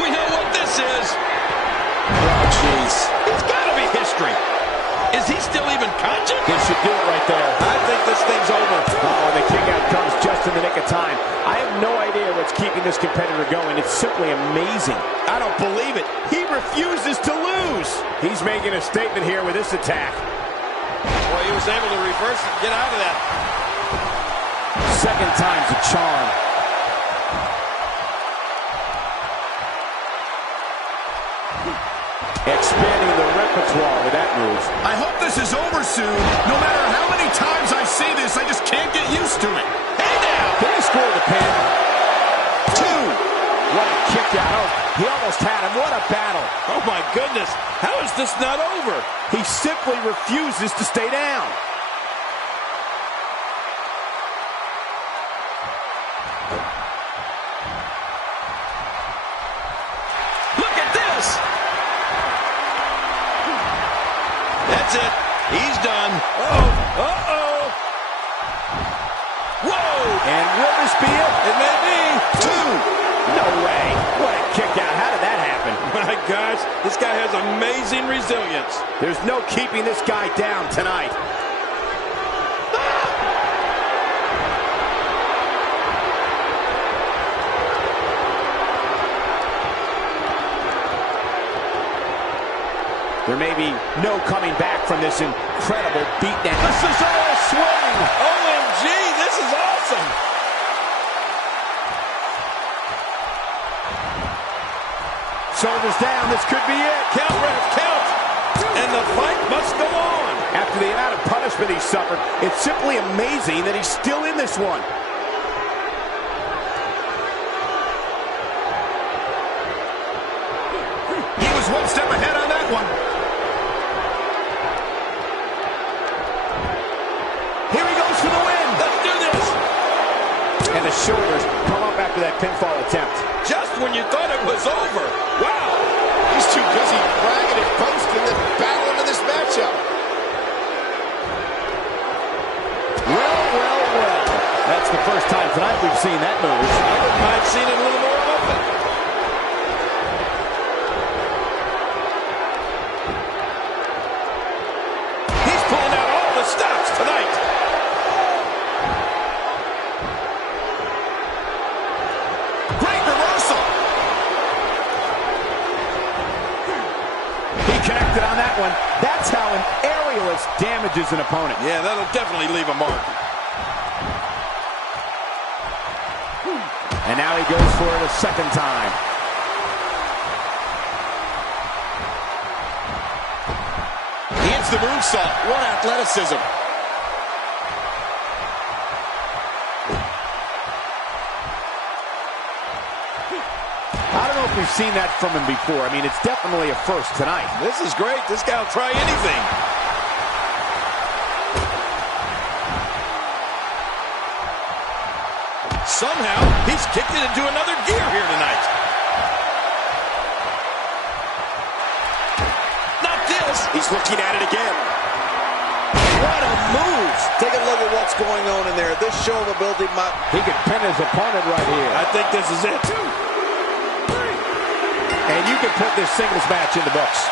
We know what this is. Oh, jeez. It's got to be history. Is he still even conscious? This should do it right there. I think this thing's over. Oh, and the kick out comes just in the nick of time. I have no idea what's keeping this competitor going. It's simply amazing. I don't believe it. He refuses to lose. He's making a statement here with this attack. Boy, he was able to reverse it and get out of that. Second time's a charm. Expanding the repertoire with that move. I hope this is over soon. No matter how many times I see this, I just can't get used to it. Hey now! Can he score the pin? 2. What a kick out. Oh, he almost had him. What a battle. Oh my goodness. How is this not over? He simply refuses to stay down. That's it. He's done. Whoa! And will this be it? It may be. 2. No way. What a kick out. How did that happen? My gosh, this guy has amazing resilience. There's no keeping this guy down tonight. There may be no coming back from this incredible beatdown. This is all a swing. OMG, this is awesome. Shoulders down, this could be it. Count, ref, count. And the fight must go on. After the amount of punishment he suffered, it's simply amazing that he's still in this one. He was one step ahead on that one. Here he goes for the win. Let's do this. And the shoulders come up after that pinfall attempt. Just when you thought it was over. Wow. He's too busy bragging and boasting than battling in this matchup. Well. That's the first time tonight we've seen that move. I wouldn't mind seeing it a little more often. He's pulling out all the stops tonight. Great reversal. He connected on that one. That's how an aerialist damages an opponent. Yeah, that'll definitely leave a mark. And now he goes for it a second time. He hits the moonsault. What athleticism. I don't know if we've seen that from him before. I mean, it's definitely a first tonight. This is great. This guy will try anything. Somehow, he's kicked it into another gear here tonight. Not this. He's looking at it again. What a move. Take a look at what's going on in there. This show of ability might... He could pin his opponent right here. I think this is it. And you can put this singles match in the books.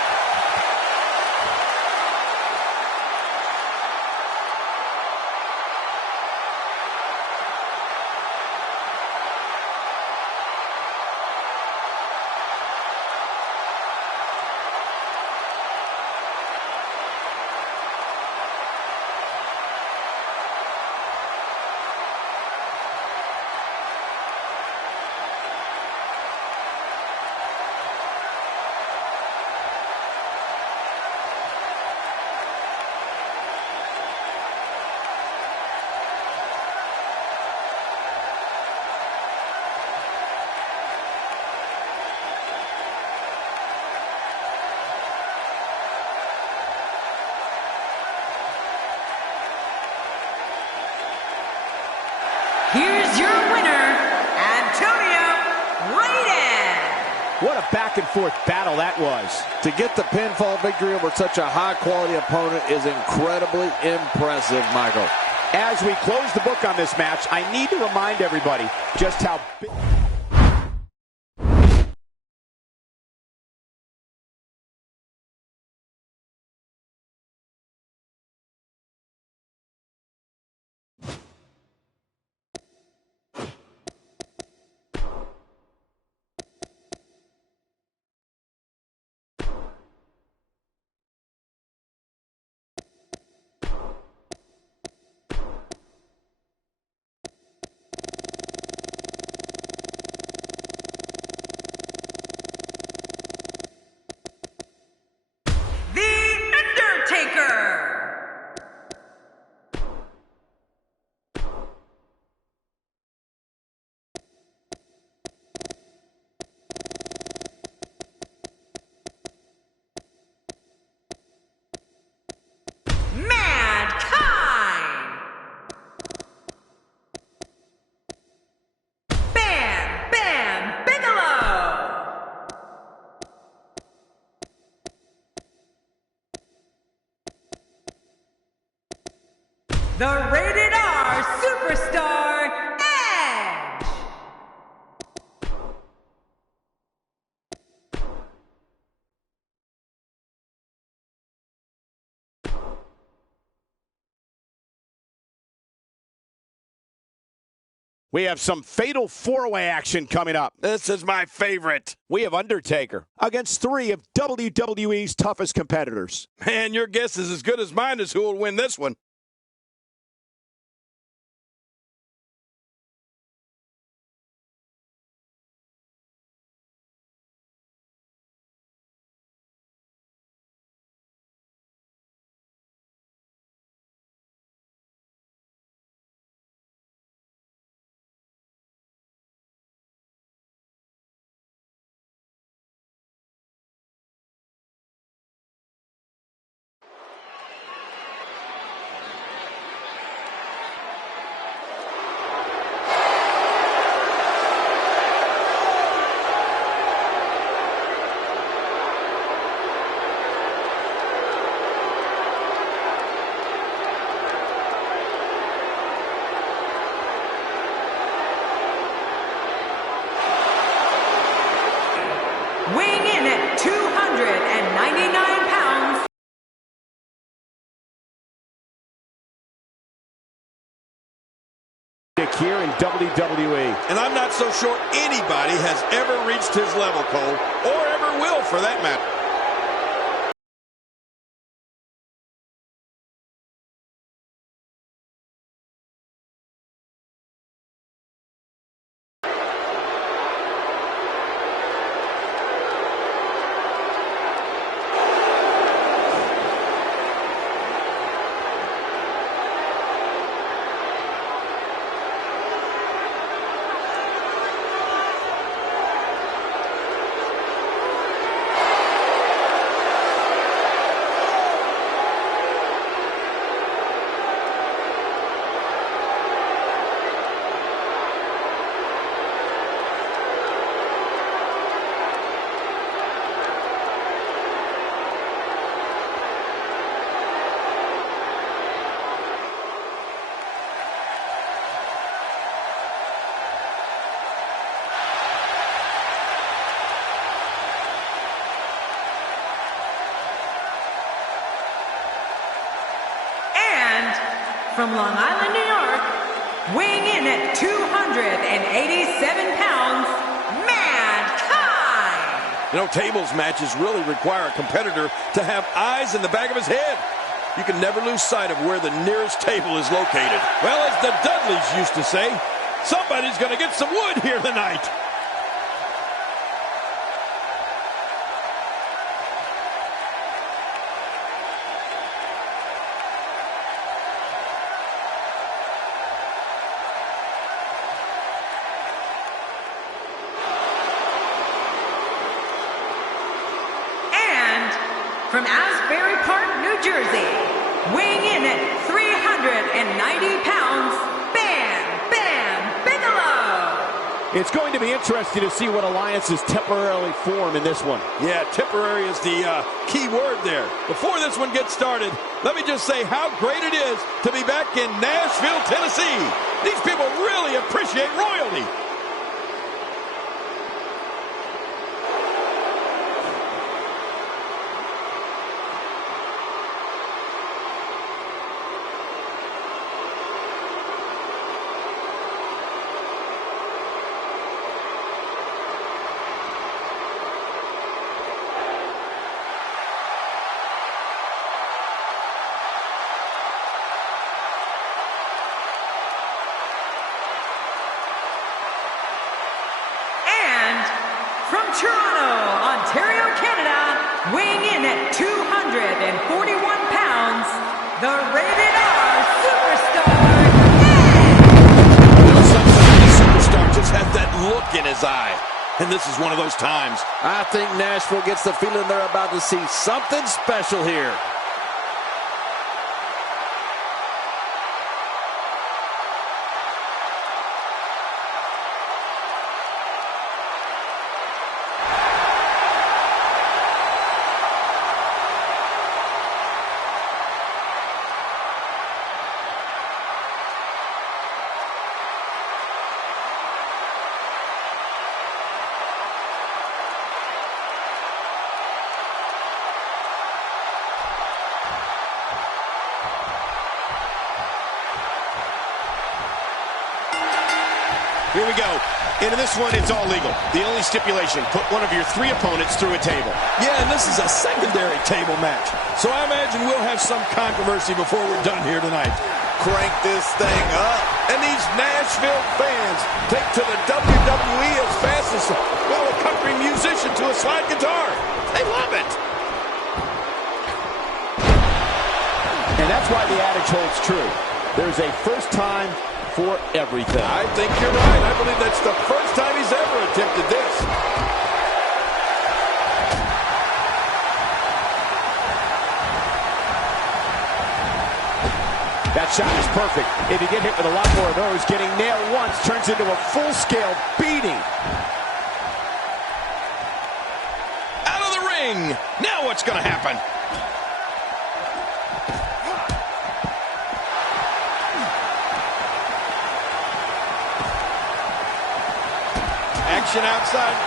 Here's your winner, Antonio Raiden. What a back-and-forth battle that was. To get the pinfall victory over such a high-quality opponent is incredibly impressive, Michael. As we close the book on this match, I need to remind everybody just how big... the Rated R Superstar, Edge. We have some fatal four-way action coming up. This is my favorite. We have Undertaker against three of WWE's toughest competitors. Man, your guess is as good as mine as who will win this one. Weighing in at 299 pounds, Here in WWE. And I'm not so sure anybody has ever reached his level, Cole, or ever will for that matter. from Long Island, New York, weighing in at 287 pounds, Mankind! You know, tables matches really require a competitor to have eyes in the back of his head. You can never lose sight of where the nearest table is located. Well, as the Dudleys used to say, somebody's going to get some wood here tonight. From Asbury Park, New Jersey, weighing in at 390 pounds, Bam Bam Bigelow! It's going to be interesting to see what alliances temporarily form in this one. Yeah, temporary is the key word there. Before this one gets started, let me just say how great it is to be back in Nashville, Tennessee. These people really appreciate royalty. From Toronto, Ontario, Canada, weighing in at 241 pounds, the Rated R Superstar, Edge! You know, sometimes the superstar just has that look in his eye. And this is one of those times. I think Nashville gets the feeling they're about to see something special here. Here we go. Into this one, it's all legal. The only stipulation, put one of your 3 opponents through a table. Yeah, and this is a secondary table match. So I imagine we'll have some controversy before we're done here tonight. Crank this thing up. And these Nashville fans take to the WWE as fast as, well, a country musician to a slide guitar. They love it. And that's why the adage holds true. There's a first time for everything. I think you're right. I believe that's the first time he's ever attempted this. That shot is perfect. If you get hit with a lot more of those, getting nailed once turns into a full-scale beating. Out of the ring. Now what's going to happen? Action outside.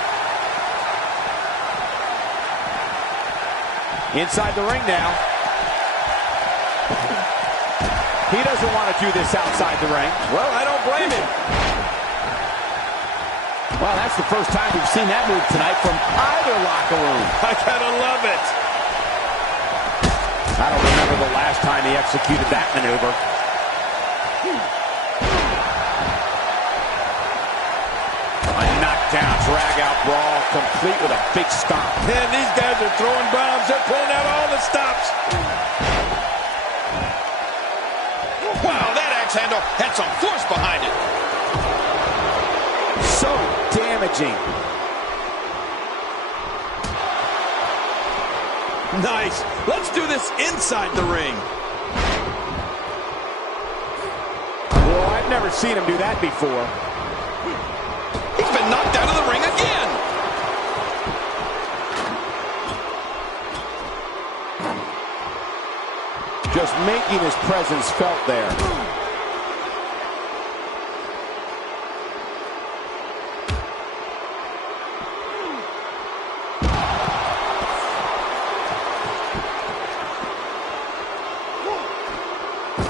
Inside the ring now. He doesn't want to do this outside the ring. Well, I don't blame him. Well, that's the first time we've seen that move tonight from either locker room. I gotta love it. I don't remember the last time he executed that maneuver. A knockdown, drag-out brawl, complete with a big stomp. Man, these guys are throwing bombs. They're pulling out all the stops. Wow, that axe handle had some force behind it. So damaging. Nice. Let's do this inside the ring. Well, I've never seen him do that before. He's been knocked out of the ring again. Just making his presence felt there.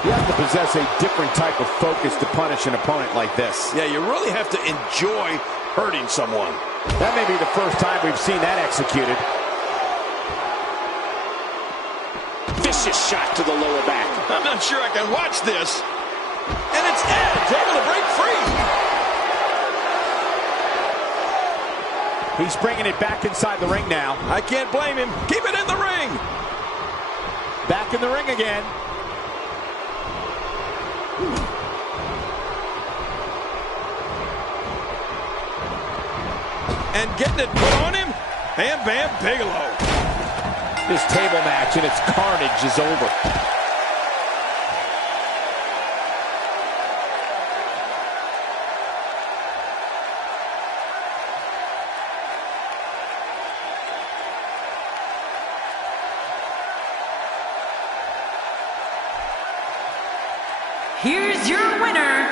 You have to possess a different type of focus to punish an opponent like this. Yeah, you really have to enjoy hurting someone. That may be the first time we've seen that executed. Vicious shot to the lower back. I'm not sure I can watch this. And it's Edge able to break free. He's bringing it back inside the ring now. I can't blame him. Keep it in the ring. Back in the ring again. And getting it put on him. Bam Bam Bigelow. This table match and its carnage is over. Here's your winner,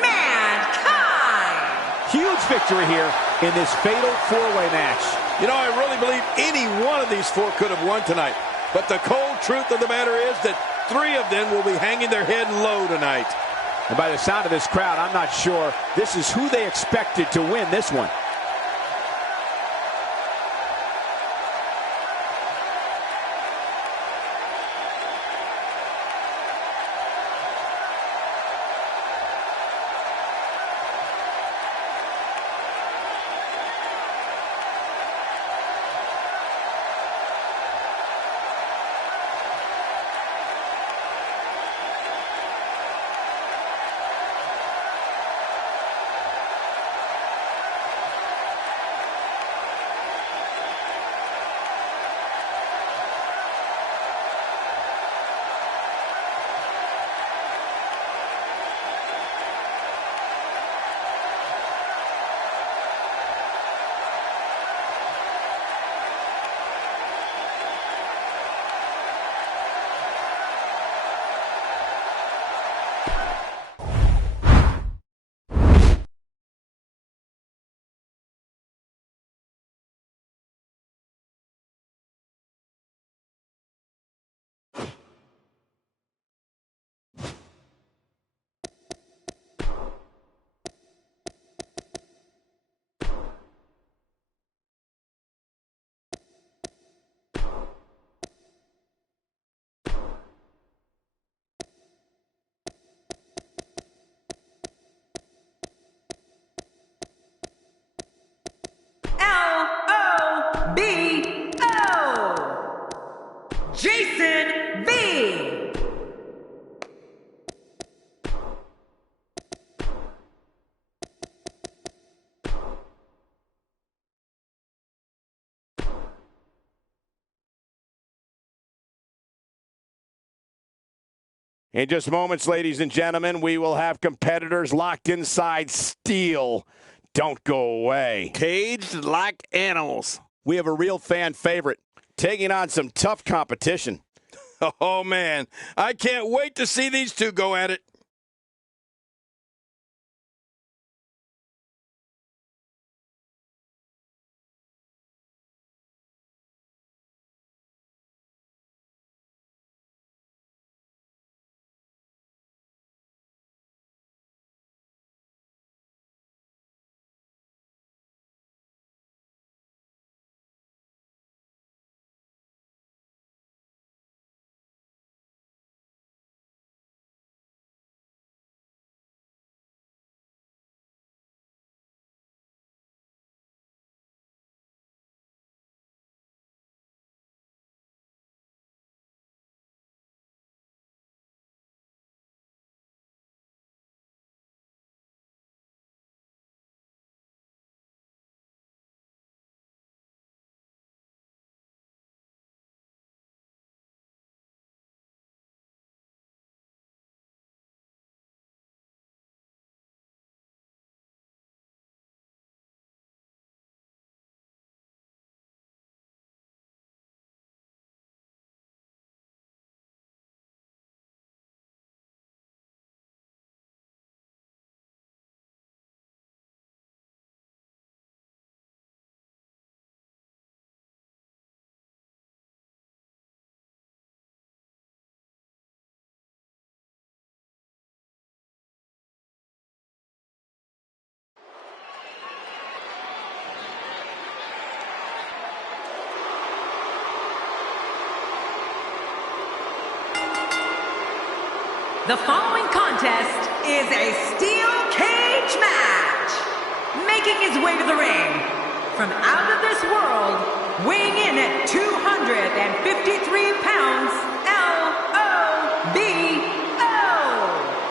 Mankind. Huge victory here in this fatal four-way match. You know, I really believe any one of these 4 could have won tonight. But the cold truth of the matter is that 3 of them will be hanging their head low tonight. And by the sound of this crowd, I'm not sure this is who they expected to win this one. In just moments, ladies and gentlemen, we will have competitors locked inside steel. Don't go away. Caged like animals. We have a real fan favorite taking on some tough competition. Oh, man. I can't wait to see these two go at it. The following contest is a steel cage match. Making his way to the ring from out of this world, weighing in at 253 pounds, LOBO.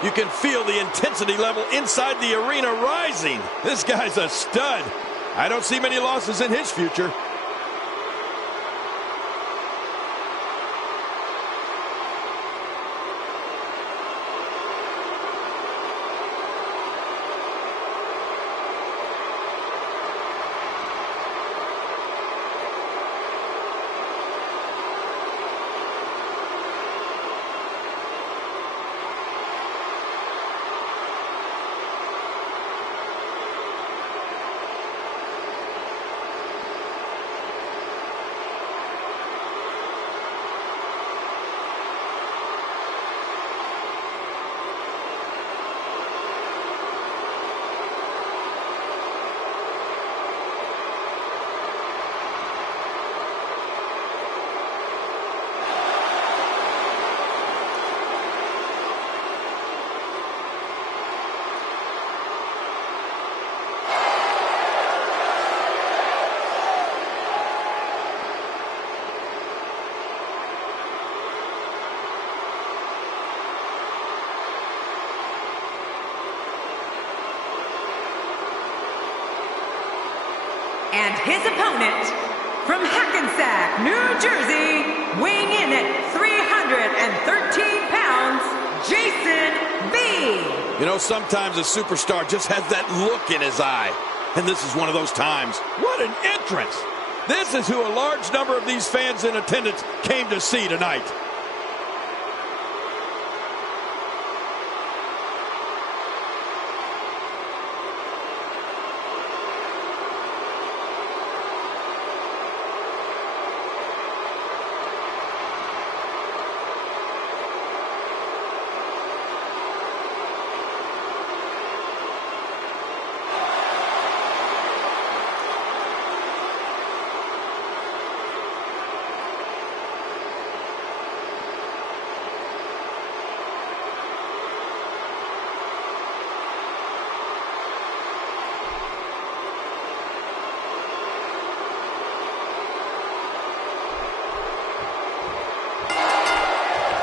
You can feel the intensity level inside the arena rising. This guy's a stud. I don't see many losses in his future. And his opponent, from Hackensack, New Jersey, weighing in at 313 pounds, Jason B. You know, sometimes a superstar just has that look in his eye. And this is one of those times. What an entrance! This is who a large number of these fans in attendance came to see tonight.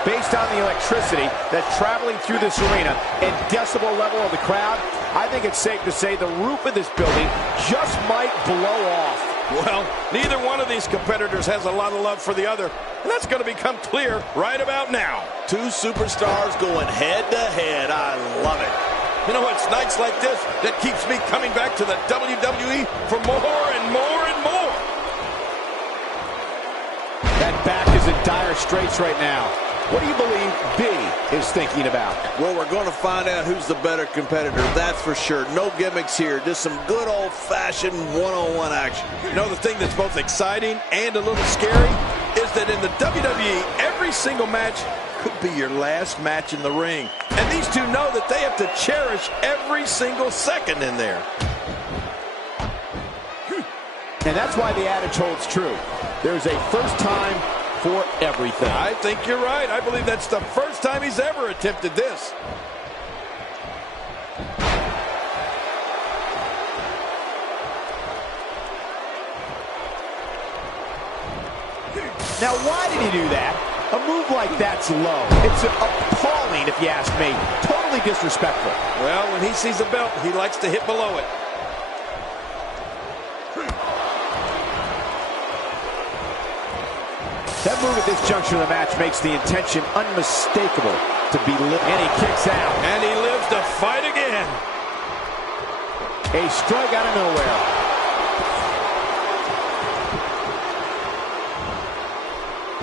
Based on the electricity that's traveling through this arena and decibel level of the crowd, I think it's safe to say the roof of this building just might blow off. Well, neither one of these competitors has a lot of love for the other, and that's going to become clear right about now. Two superstars going head-to-head. I love it. You know, it's nights like this that keeps me coming back to the WWE for more and more and more. That back is in dire straits right now. What do you believe B is thinking about? Well, we're going to find out who's the better competitor, that's for sure. No gimmicks here, just some good old-fashioned one-on-one action. You know, the thing that's both exciting and a little scary is that in the WWE, every single match could be your last match in the ring. And these two know that they have to cherish every single second in there. And that's why the adage holds true. There's a first time for everything. I think you're right. I believe that's the first time he's ever attempted this. Now, why did he do that? A move like that's low. It's appalling, if you ask me. Totally disrespectful. Well, when he sees a belt, he likes to hit below it. That move at this juncture of the match makes the intention unmistakable to be lit. And he kicks out. And he lives to fight again. A strike out of nowhere.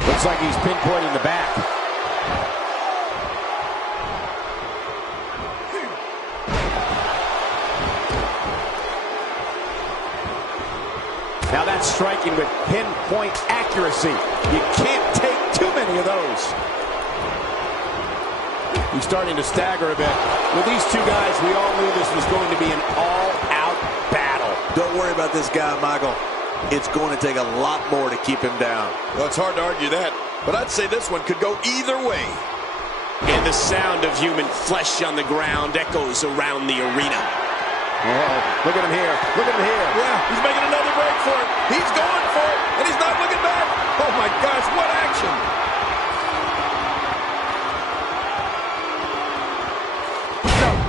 Looks like he's pinpointing the back. Now that's striking with pinpoint accuracy. You can't take too many of those. He's starting to stagger a bit. With these two guys, we all knew this was going to be an all-out battle. Don't worry about this guy, Michael. It's going to take a lot more to keep him down. Well, it's hard to argue that, but I'd say this one could go either way. And the sound of human flesh on the ground echoes around the arena. Oh, look at him here. Look at him here. Yeah, he's making another break for it. He's going for it, and he's not looking back. Oh, my gosh, what action.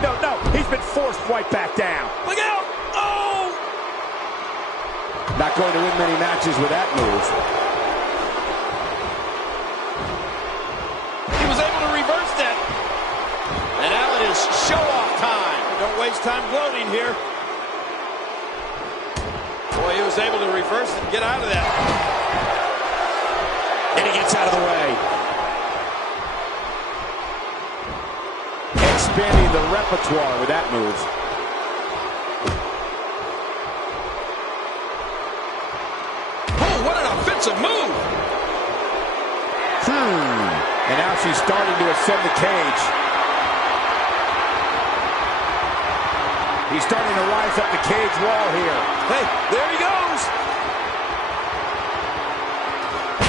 No. He's been forced right back down. Look out. Oh! Not going to win many matches with that move. He was able to reverse that. And now it is show-off time. Don't waste time gloating here. Boy, he was able to reverse and get out of that. And he gets out of the way. Expanding the repertoire with that move. Oh, what an offensive move. And now she's starting to ascend the cage. He's starting to rise up the cage wall here. Hey, there he goes.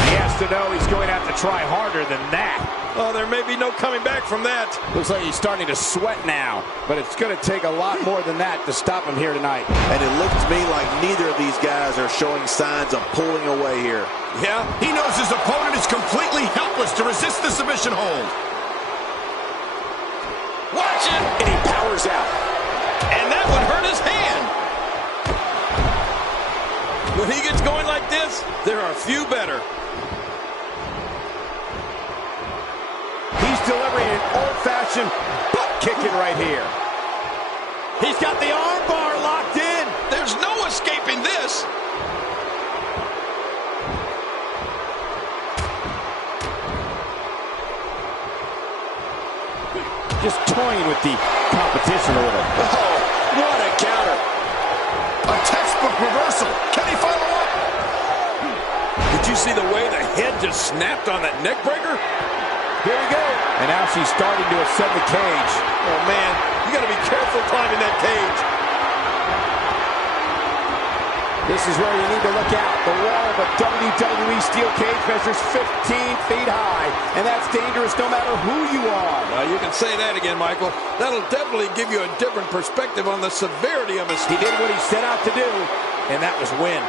He has to know he's going to have to try harder than that. Oh, there may be no coming back from that. Looks like he's starting to sweat now, but it's going to take a lot more than that to stop him here tonight. And it looks to me like neither of these guys are showing signs of pulling away here. Yeah, he knows his opponent is completely helpless to resist the submission hold. Watch it! And he powers out. And that would hurt his hand. When he gets going like this, there are few better. He's delivering an old-fashioned butt kicking right here. He's got the arm bar locked in. There's no escaping this. Just toying with the competition a little. Oh, what a counter. A textbook reversal. Can he follow up? Did you see the way the head just snapped on that neck breaker? Here we go. And now she's starting to ascend the cage. Oh, man, you got to be careful climbing that cage. This is where you need to look out. The wall of a WWE steel cage measures 15 feet high, and that's dangerous no matter who you are. Well, you can say that again, Michael. That'll definitely give you a different perspective on the severity of his... He did what he set out to do, and that was win.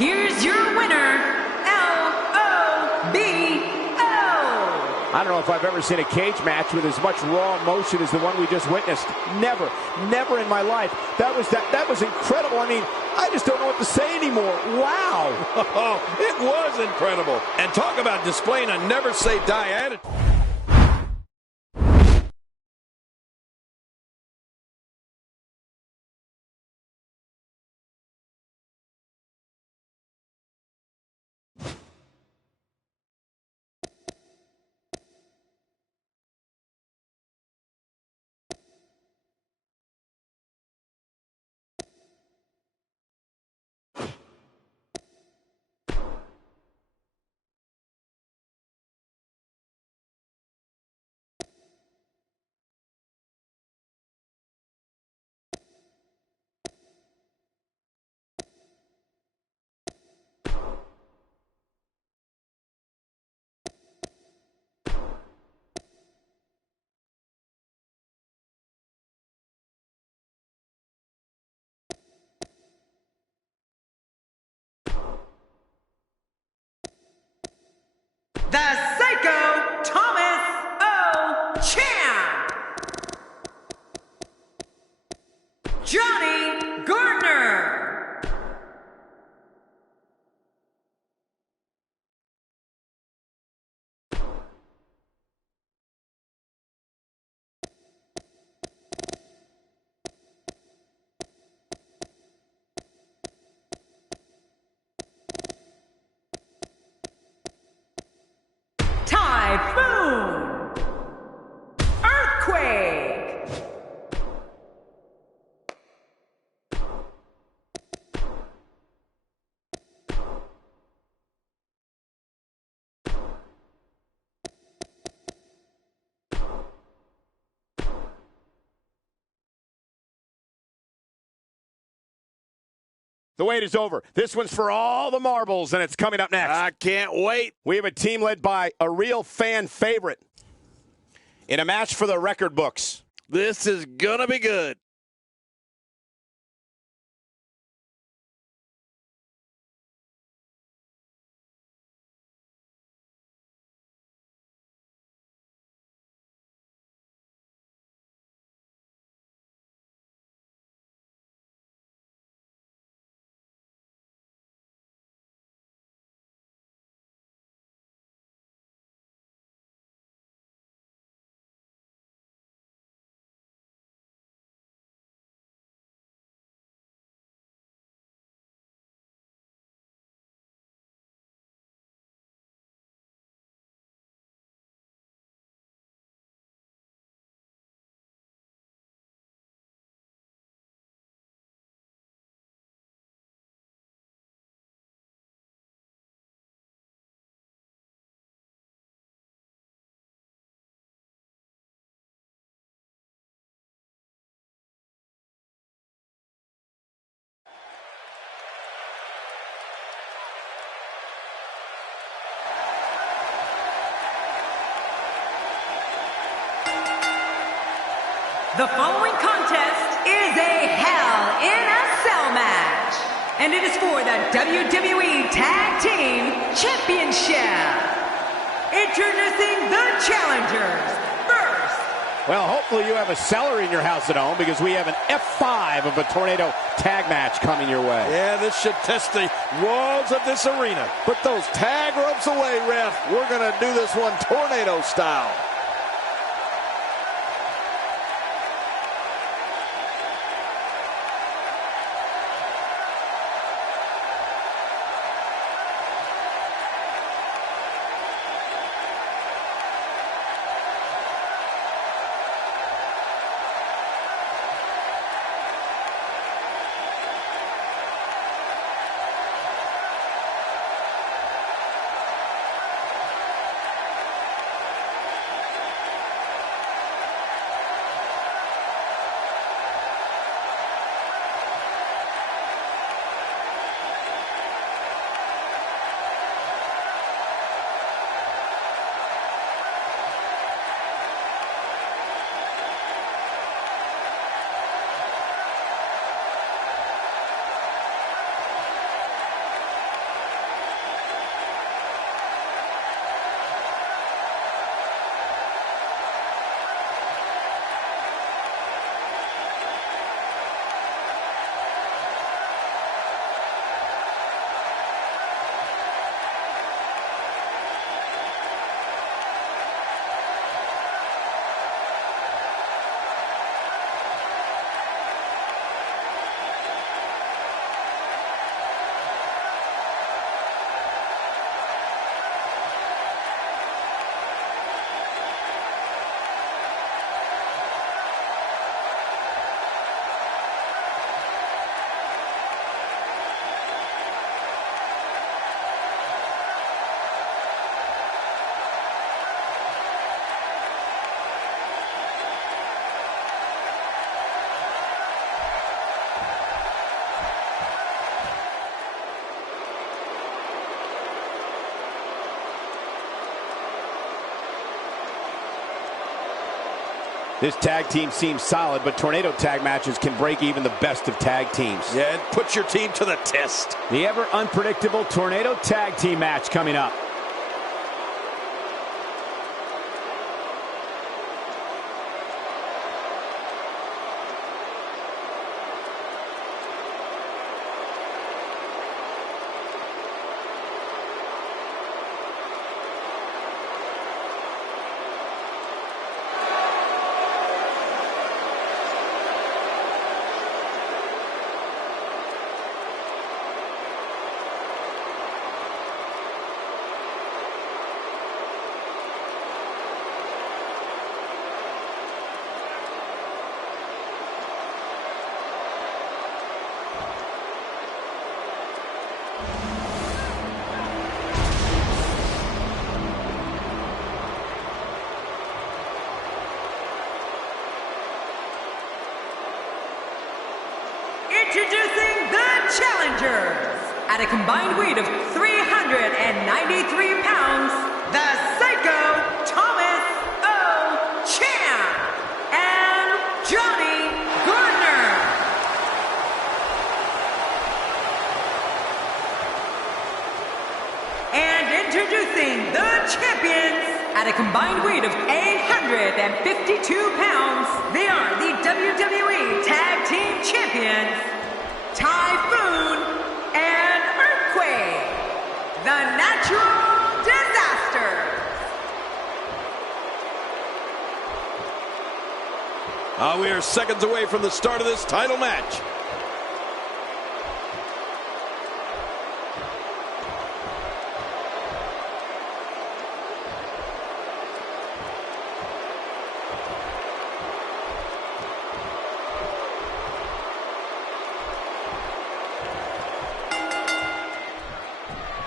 here's your winner, L-O-B-O. I don't know if I've ever seen a cage match with as much raw emotion as the one we just witnessed. Never in my life. That was incredible. I mean, I just don't know what to say anymore. Wow. It was incredible. And talk about displaying a never say die attitude. The Psycho Thomas O. Champ. Johnny Gardner. Typhoon. Earthquake. The wait is over. This one's for all the marbles, and it's coming up next. I can't wait. We have a team led by a real fan favorite in a match for the record books. This is going to be good. The following contest is a Hell in a Cell match, and it is for the WWE Tag Team Championship. Introducing the challengers. First, Well, hopefully you have a cellar in your house at home, because we have an F5 of a tornado tag match coming your way. Yeah, this should test the walls of this arena. Put those tag ropes away, ref. We're going to do this one tornado style. This tag team seems solid, but tornado tag matches can break even the best of tag teams. Yeah, and put your team to the test. The ever unpredictable tornado tag team match coming up. Introducing the challengers. At a combined weight of 393 pounds, the Psycho Thomas O. Champ and Johnny Gardner. And introducing the champions. At a combined weight of 852 pounds, they are the WWE Tag Team Champions, Typhoon and Earthquake, the Natural Disasters. We are seconds away from the start of this title match.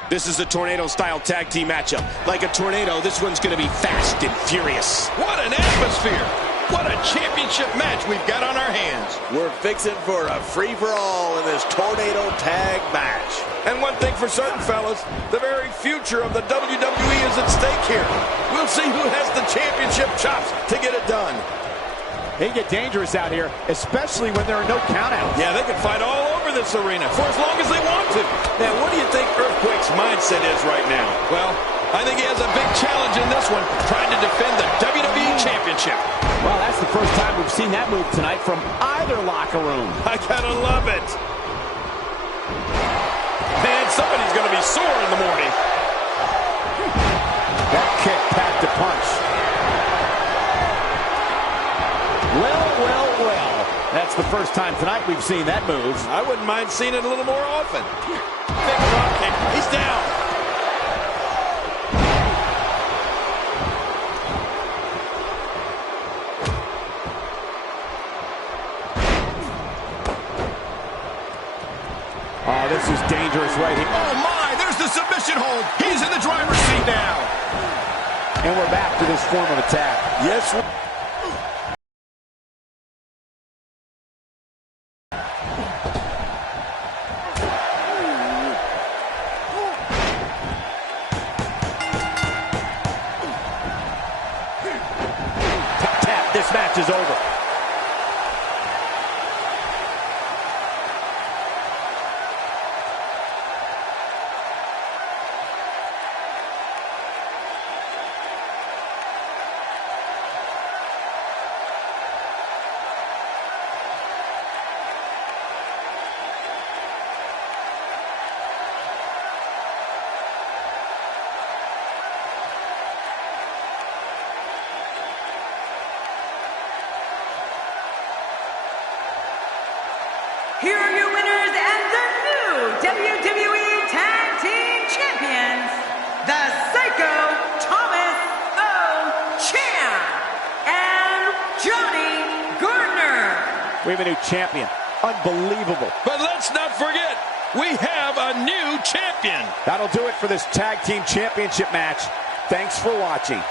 This is a tornado-style tag team matchup. Like a tornado, this one's going to be fast and furious. What an atmosphere! What a championship match we've got on our hands. We're fixing for a free-for-all in this tornado tag match. And one thing for certain, fellas, the very future of the WWE is at stake here. We'll see who has the championship chops to get it done. They get dangerous out here, especially when there are no countouts. Yeah, they can fight all over this arena for as long as they want to. Now, what do you think Earthquake's mindset is right now? Well, I think he has a big challenge in this one, trying to defend the WWE Championship. Well, that's the first time we've seen that move tonight from either locker room. I gotta love it. Man, somebody's gonna be sore in the morning. That kick packed a punch. Well. That's the first time tonight we've seen that move. I wouldn't mind seeing it a little more often. Big drop kick. He's down. Oh, this is dangerous right here. Oh, my. There's the submission hold. He's in the driver's seat now. And we're back to this form of attack. Yes. This match is over. Here are your winners and the new WWE Tag Team Champions, the Psycho Thomas O. Champ and Johnny Gardner. We have a new champion. Unbelievable. But let's not forget, we have a new champion. That'll do it for this Tag Team Championship match. Thanks for watching.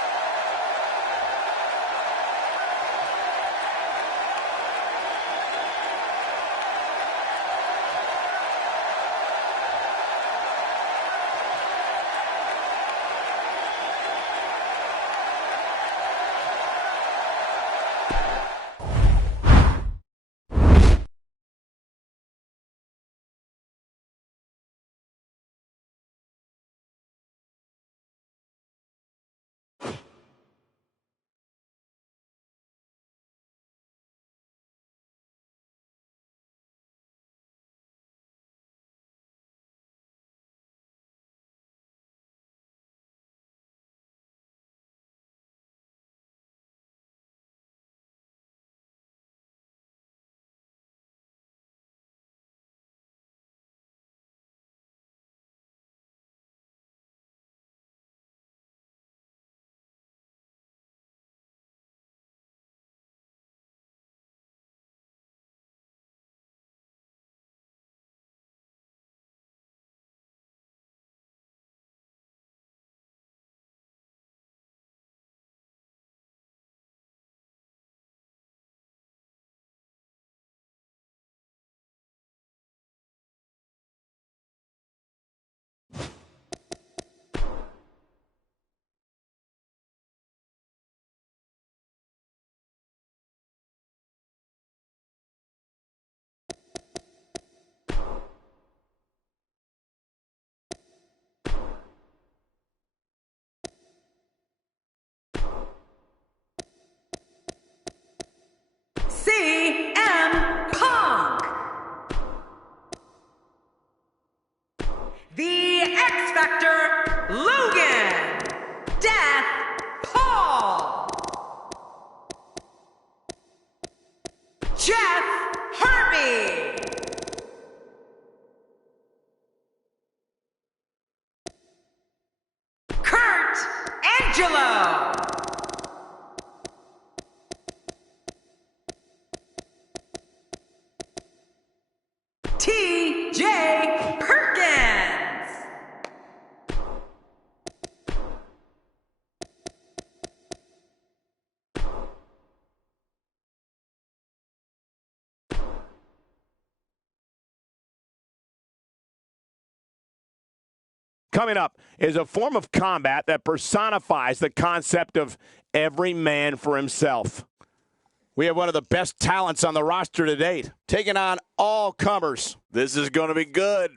X Factor, Logan. Death, Paul. Jeff Harvey. Kurt Angelo. T.J. Perkins. Coming up is a form of combat that personifies the concept of every man for himself. We have one of the best talents on the roster to date, taking on all comers. This is going to be good.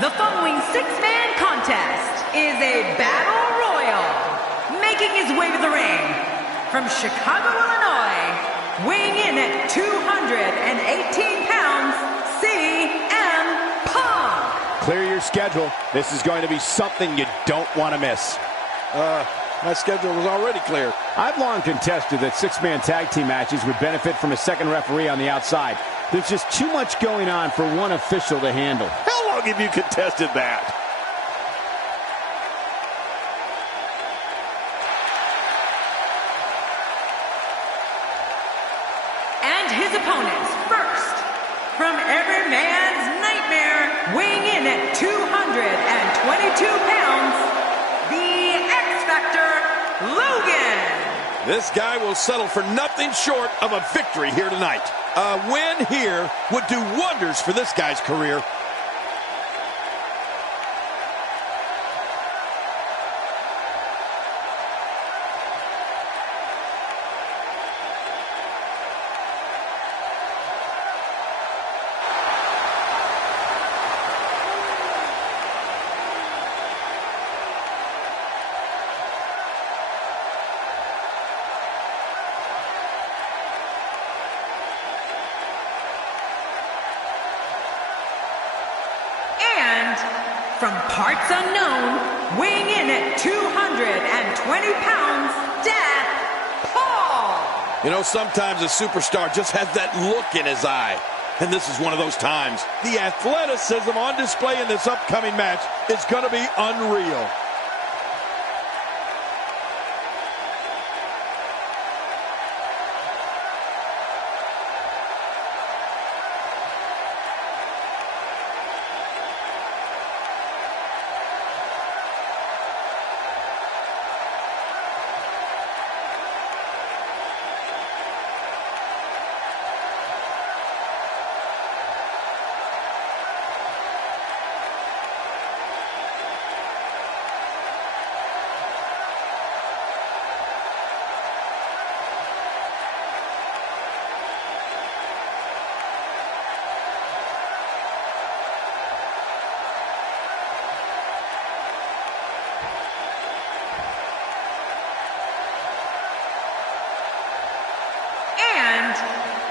The following six-man contest is a battle royal. Making his way to the ring from Chicago, Illinois, weighing in at 218 pounds, CM Punk. Clear your schedule. This is going to be something you don't want to miss. My schedule was already clear. I've long contested that six-man tag team matches would benefit from a second referee on the outside. There's just too much going on for one official to handle. How long have you contested that? And his opponents, first, from every man's nightmare, weighing in at 222 pounds, the X-Factor, Logan. This guy will settle for nothing short of a victory here tonight. A win here would do wonders for this guy's career. And from parts unknown, weighing in at 220 pounds, Death Paul. You know, sometimes a superstar just has that look in his eye. And this is one of those times. The athleticism on display in this upcoming match is going to be unreal.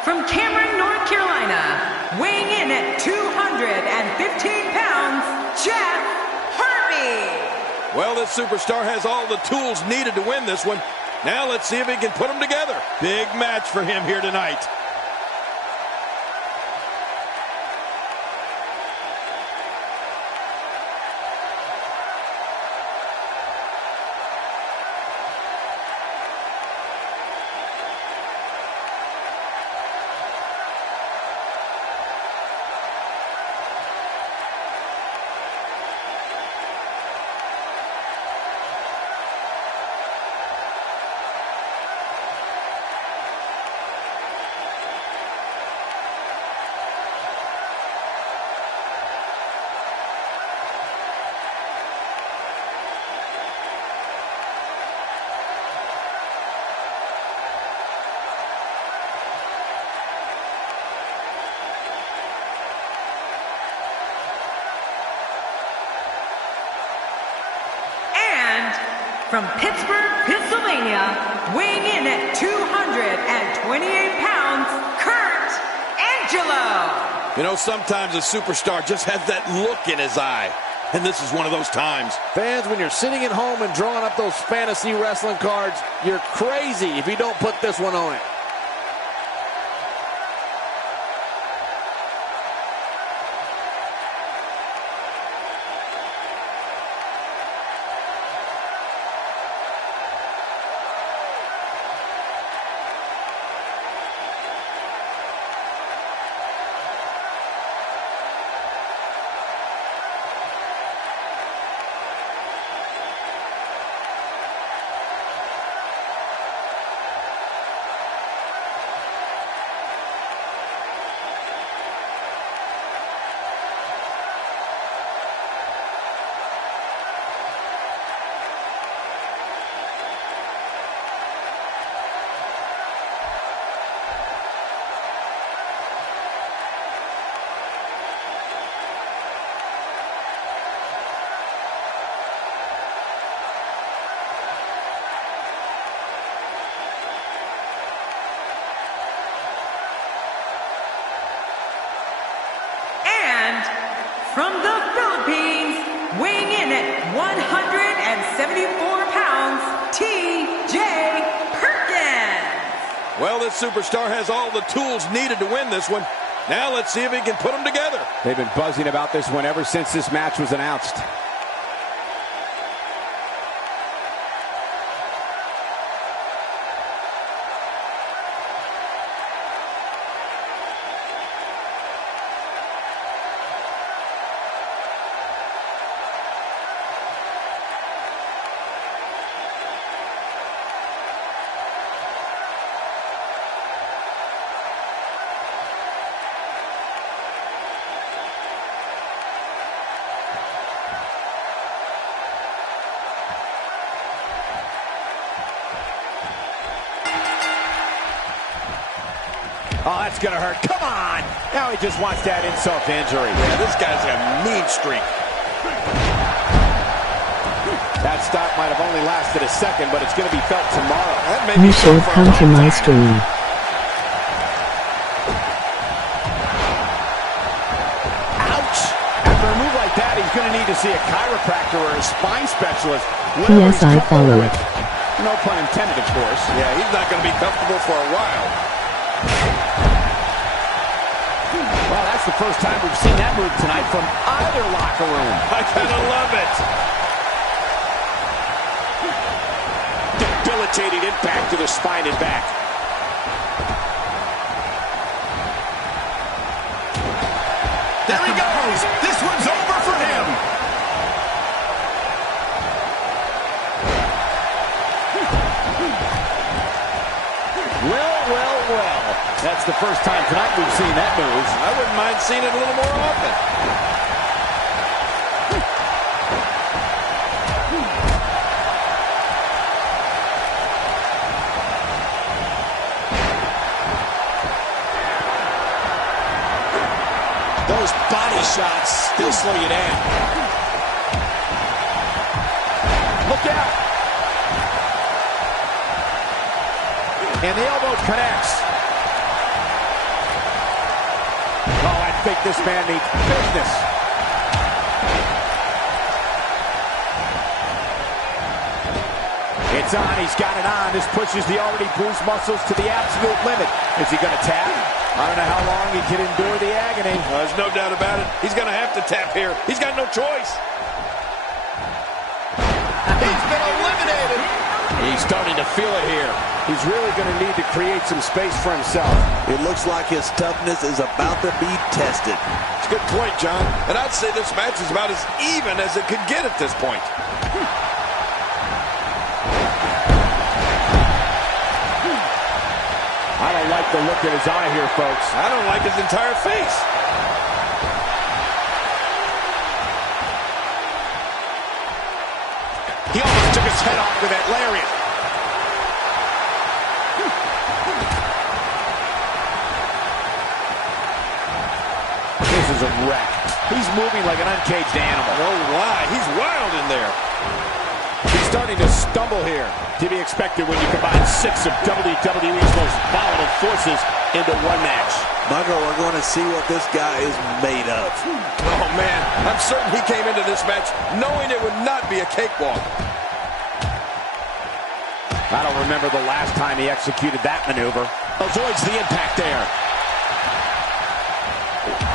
From Cameron, North Carolina, weighing in at 215 pounds, Jeff Harvey. Well, this superstar has all the tools needed to win this one. Now let's see if he can put them together. Big match for him here tonight. From Pittsburgh, Pennsylvania, weighing in at 228 pounds, Kurt Angelo. You know, sometimes a superstar just has that look in his eye. And this is one of those times. Fans, when you're sitting at home and drawing up those fantasy wrestling cards, you're crazy if you don't put this one on it. at 174 pounds, T.J. Perkins. Well, this superstar has all the tools needed to win this one. Now let's see if he can put them together. They've been buzzing about this one ever since this match was announced. Oh, that's going to hurt. Come on. Now he just wants to add insult to injury. Yeah, this guy's got a mean streak. That stop might have only lasted a second, but it's going to be felt tomorrow. That may be You should come to my stream. Ouch. After a move like that, he's going to need to see a chiropractor or a spine specialist. P.S. I followed. No pun intended, of course. Yeah, he's not going to be comfortable for a while. Well, that's the first time we've seen that move tonight from either locker room. I kind of love it. Debilitating impact to the spine and back. There he goes. This one's over for him. Well. That's the first time tonight we've seen that move. I wouldn't mind seeing it a little more often. Those body shots still slow you down. Look out. And the elbow connects. Oh, I think this man needs business. It's on. He's got it on. This pushes the already bruised muscles to the absolute limit. Is he going to tap? I don't know how long he can endure the agony. There's no doubt about it. He's going to have to tap here. He's got no choice. He's been eliminated. He's starting to feel it here. He's really going to need to create some space for himself. It looks like his toughness is about to be tested. It's a good point, John. And I'd say this match is about as even as it could get at this point. I don't like the look in his eye here, folks. I don't like his entire face. He almost took his head off with that lariat. This is a wreck. He's moving like an uncaged animal. No lie. He's wild in there. He's starting to stumble here. To be expected when you combine 6 of WWE's most volatile forces into one match. Michael, we're going to see what this guy is made of. Oh, man. I'm certain he came into this match knowing it would not be a cakewalk. I don't remember the last time he executed that maneuver. Avoids the impact there.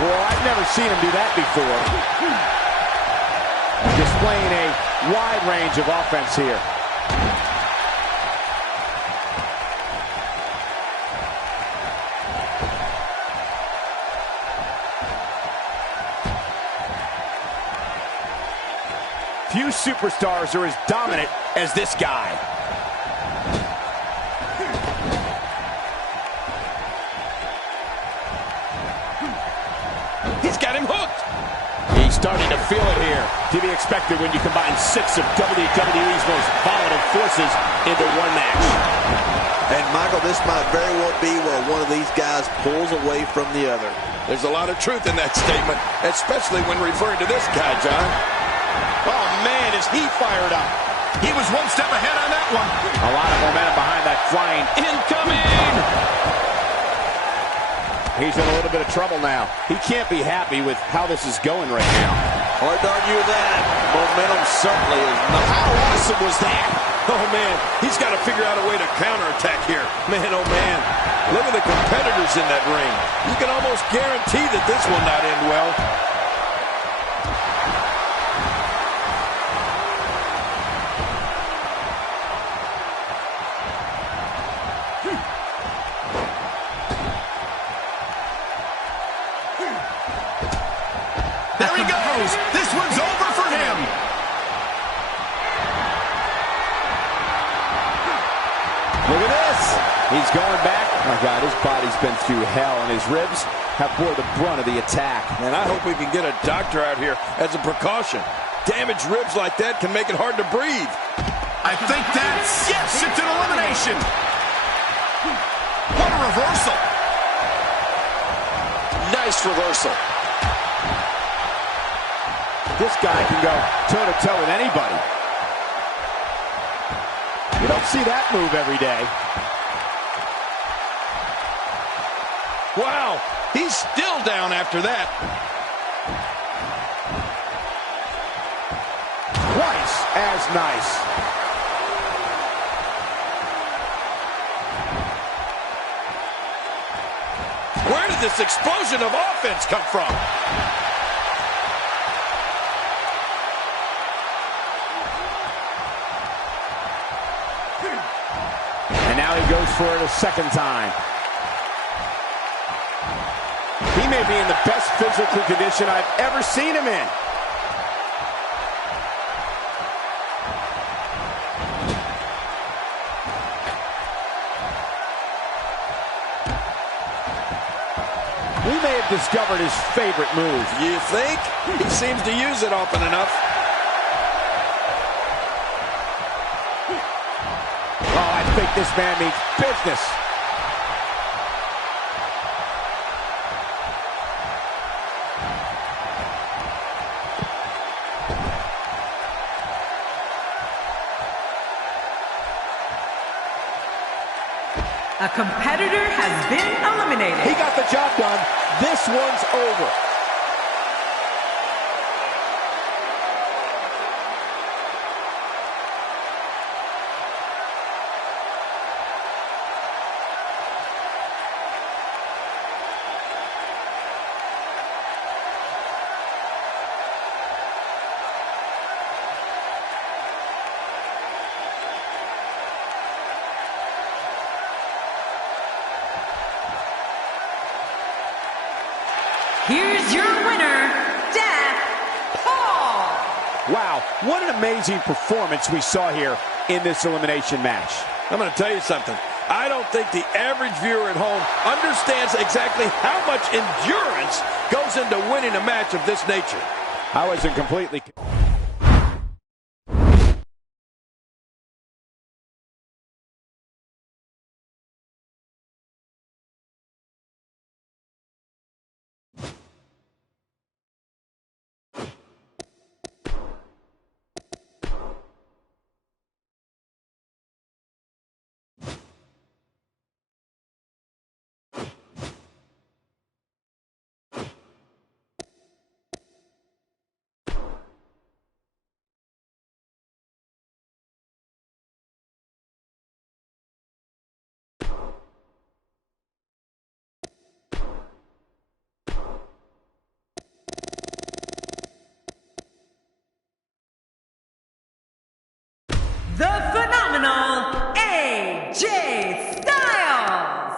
Well, I've never seen him do that before. Displaying a wide range of offense here. Few superstars are as dominant as this guy. He's got him hooked. He's starting to feel it here. To be expected when you combine 6 of WWE's most volatile forces into one match. And Michael, this might very well be where one of these guys pulls away from the other. There's a lot of truth in that statement, especially when referring to this guy, John. Oh, man, is he fired up. He was one step ahead on that one. A lot of momentum behind that flying. Incoming! He's in a little bit of trouble now. He can't be happy with how this is going right now. Hard to argue with that. Momentum certainly is not. How awesome was that? Oh, man, he's got to figure out a way to counterattack here. Man, oh, man. Look at the competitors in that ring. You can almost guarantee that this will not end well. There he goes. This one's over for him. Look at this. He's going back. Oh my God, his body's been through hell, and his ribs have bore the brunt of the attack. And I hope we can get a doctor out here as a precaution. Damaged ribs like that can make it hard to breathe. I think that's... Yes, it's an elimination. What a reversal. Nice reversal. This guy can go toe-to-toe with anybody. You don't see that move every day. Wow, he's still down after that. Twice as nice. Where did this explosion of offense come from? And now he goes for it a second time. He may be in the best physical condition I've ever seen him in. We may have discovered his favorite move. You think? He seems to use it often enough. Oh, I think this man means business. A competitor has been eliminated. He got the job done. This one's over. Here's your winner, Paul. Wow, what an amazing performance we saw here in this elimination match. I'm going to tell you something. I don't think the average viewer at home understands exactly how much endurance goes into winning a match of this nature. I wasn't completely... The phenomenal AJ Styles.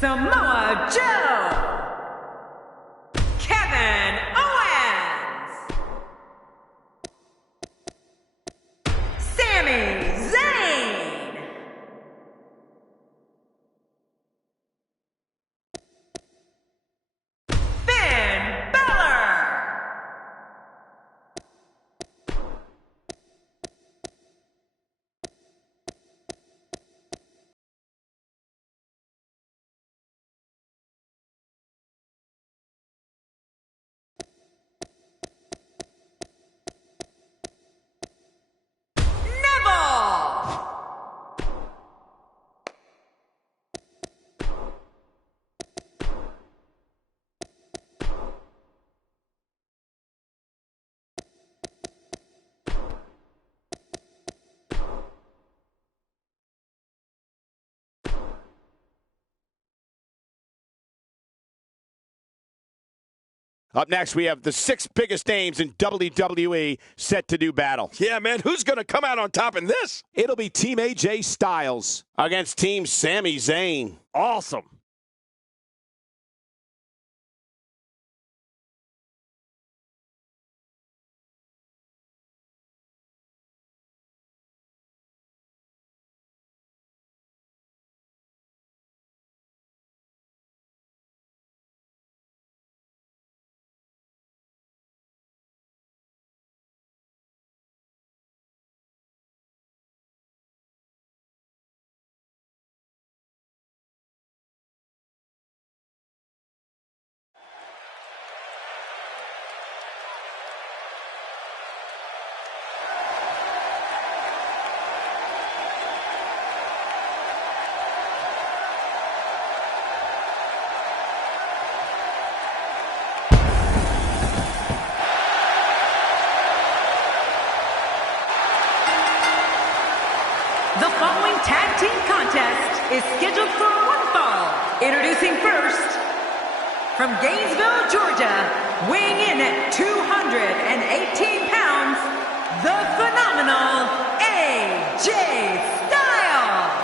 Samoa Joe. Up next, we have the 6 biggest names in WWE set to do battle. Yeah, man, who's going to come out on top in this? It'll be Team AJ Styles against Team Sami Zayn. Awesome. The following tag team contest is scheduled for one fall. Introducing first, from Gainesville, Georgia, weighing in at 218 pounds, the phenomenal AJ Styles.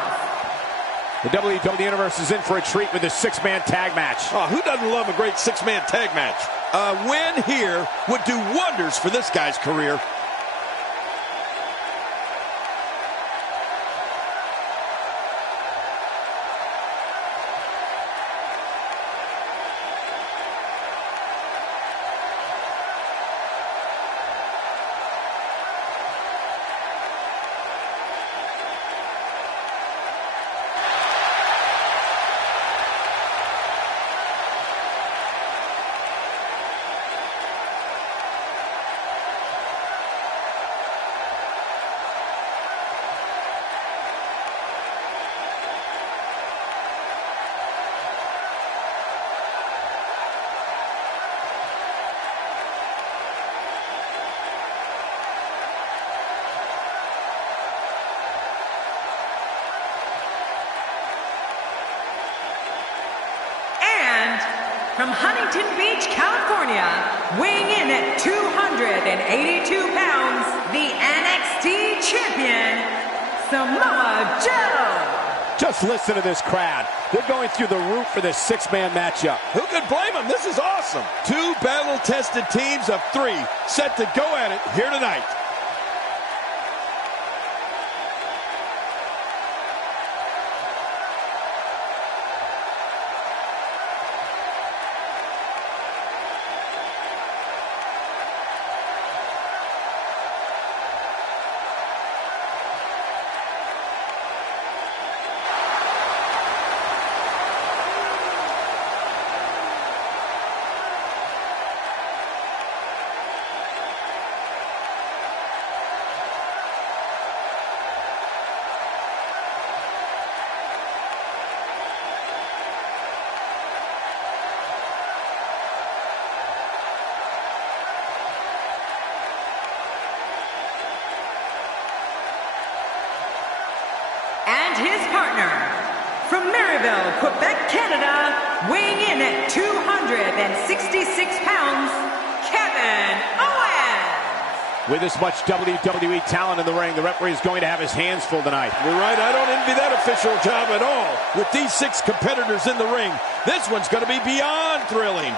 The WWE Universe is in for a treat with a 6-man tag match. Oh, who doesn't love a great 6-man tag match? A win here would do wonders for this guy's career. From Huntington Beach, California, weighing in at 282 pounds, the NXT champion, Samoa Joe. Just listen to this crowd. They're going through the roof for this 6-man matchup. Who could blame them? This is awesome. 2 battle-tested teams of 3 set to go at it here tonight. And his partner, from Maryville, Quebec, Canada, weighing in at 266 pounds, Kevin Owens. With this much WWE talent in the ring, the referee is going to have his hands full tonight. You're right, I don't envy that official job at all. With these 6 competitors in the ring, this one's going to be beyond thrilling.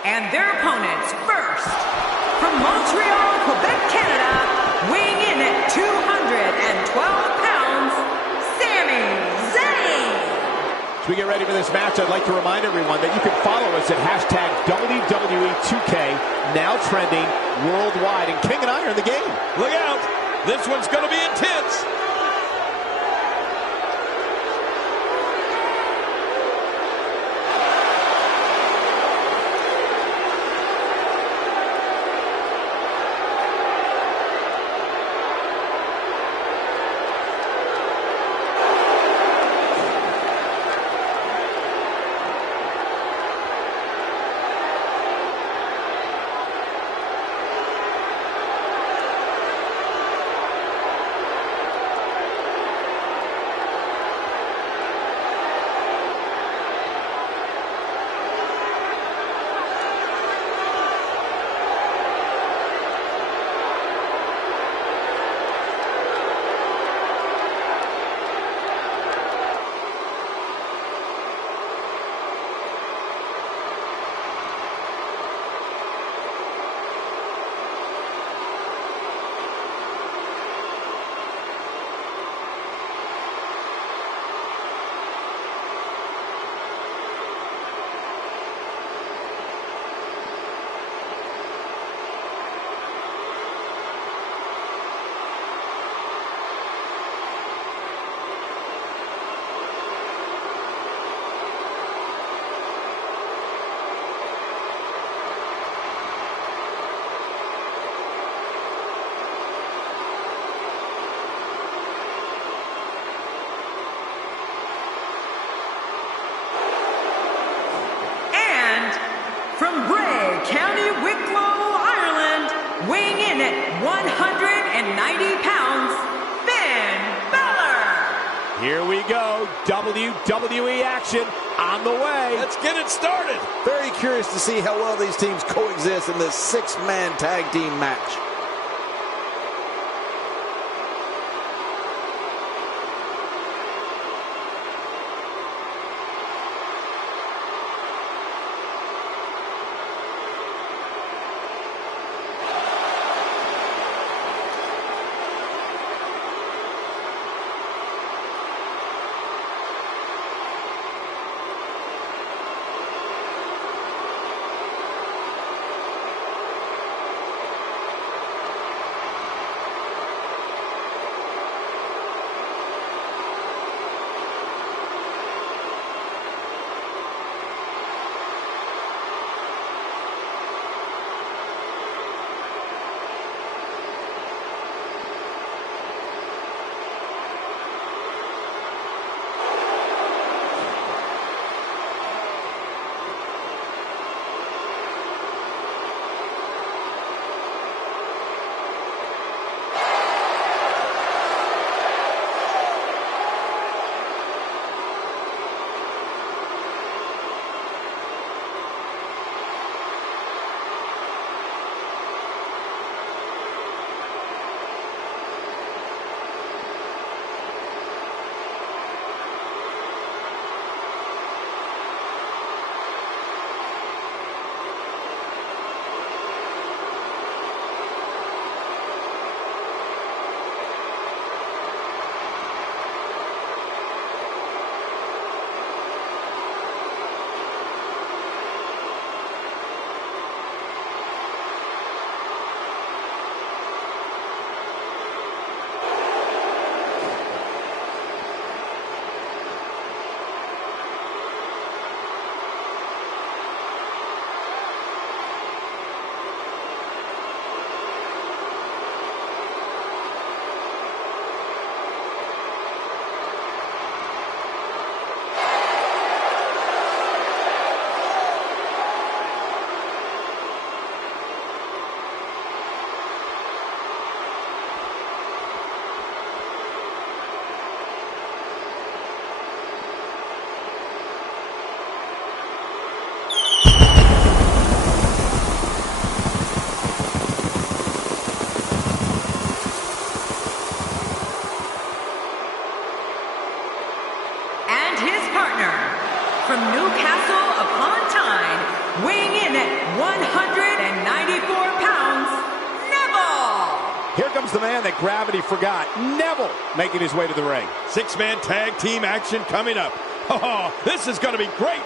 And their opponents, first, from Montreal, Quebec, Canada, weighing in at 212 pounds, Sami Zayn. As we get ready for this match, I'd like to remind everyone that you can follow us at hashtag WWE2K, now trending worldwide. And King and I are in the game. Look out! This one's going to be intense. From Bray, County Wicklow, Ireland, weighing in at 190 pounds, Finn Balor. Here we go. WWE action on the way. Let's get it started. Very curious to see how well these teams coexist in this six-man tag team match. From Newcastle upon Tyne, weighing in at 194 pounds, Neville. Here comes the man that gravity forgot. Neville making his way to the ring. Six-man tag team action coming up. Oh, this is going to be great.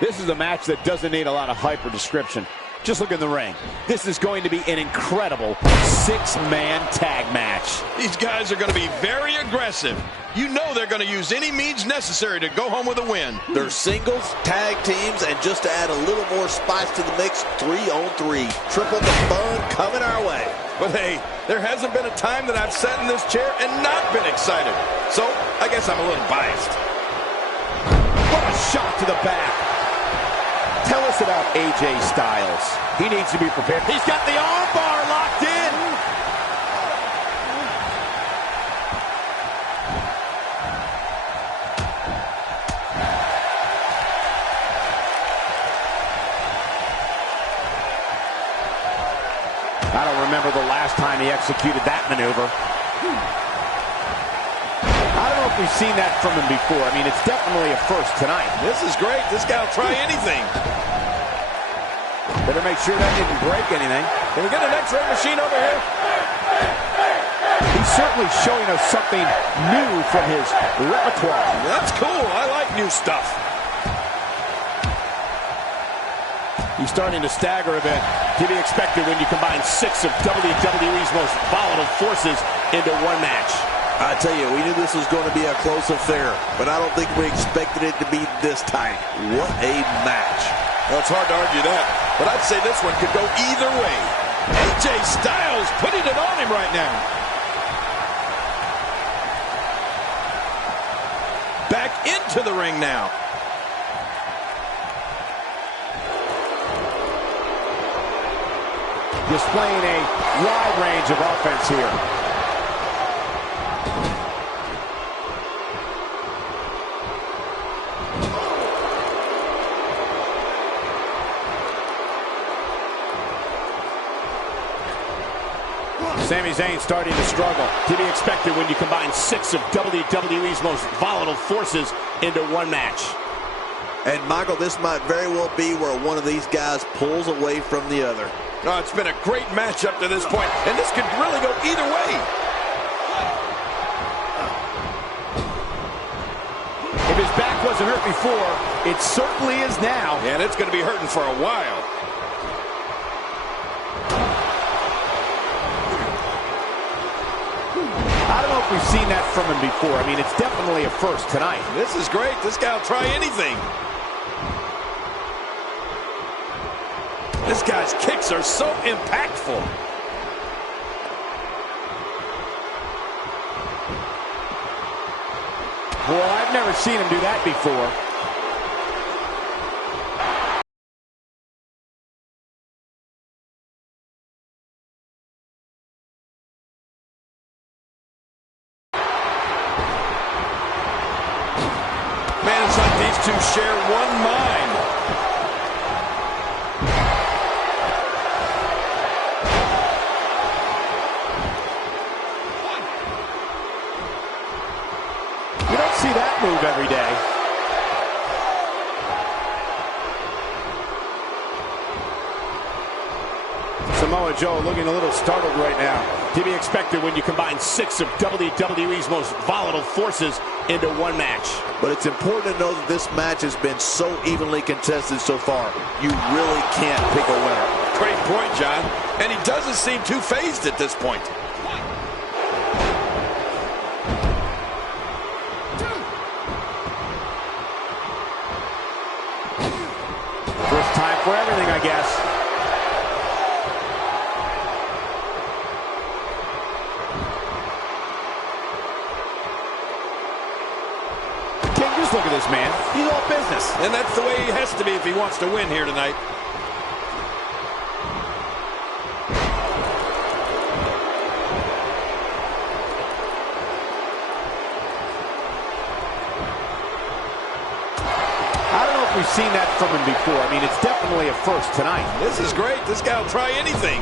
This is a match that doesn't need a lot of hype or description. Just look in the ring. This is going to be an incredible six-man tag match. These guys are going to be very aggressive. You know they're going to use any means necessary to go home with a win. They're singles, tag teams, and just to add a little more spice to the mix, 3-on-3. Triple the fun coming our way. But hey, there hasn't been a time that I've sat in this chair and not been excited. So I guess I'm a little biased. What a shot to the back. Tell us about AJ Styles. He needs to be prepared. He's got the arm bar locked in. I don't remember the last time he executed that maneuver. I don't know if we've seen that from him before. I mean, it's definitely a first tonight. This is great. This guy will try anything. Better make sure that didn't break anything. Can we get an X-ray machine over here? He's certainly showing us something new from his repertoire. That's cool. I like new stuff. He's starting to stagger a bit. To be expected when you combine 6 of WWE's most volatile forces into one match. I tell you, we knew this was going to be a close affair, but I don't think we expected it to be this tight. What a match. Well, it's hard to argue that, but I'd say this one could go either way. AJ Styles putting it on him right now. Back into the ring now. Displaying a wide range of offense here. Sami Zayn starting to struggle. To be expected when you combine 6 of WWE's most volatile forces into one match. And Michael, this might very well be where one of these guys pulls away from the other. Oh, it's been a great match up to this point, and this could really go either way. If his back wasn't hurt before, it certainly is now. And it's going to be hurting for a while. I don't know if we've seen that from him before. I mean, it's definitely a first tonight. This is great. This guy will try anything. This guy's kicks are so impactful. Well, I've never seen him do that before. Man, it's like these two share one mind. You don't see that move every day. Samoa Joe looking a little startled right now. To be expected when you combine 6 of WWE's most volatile forces into one match. But it's important to know that this match has been so evenly contested so far. You really can't pick a winner. Great point, John. And he doesn't seem too phased at this point. First time for everything, I guess. King, just look at this man. He's all business. And that's the way he has to be if he wants to win here tonight. We've seen that from him before. I mean, it's definitely a first tonight. This is great. This guy will try anything.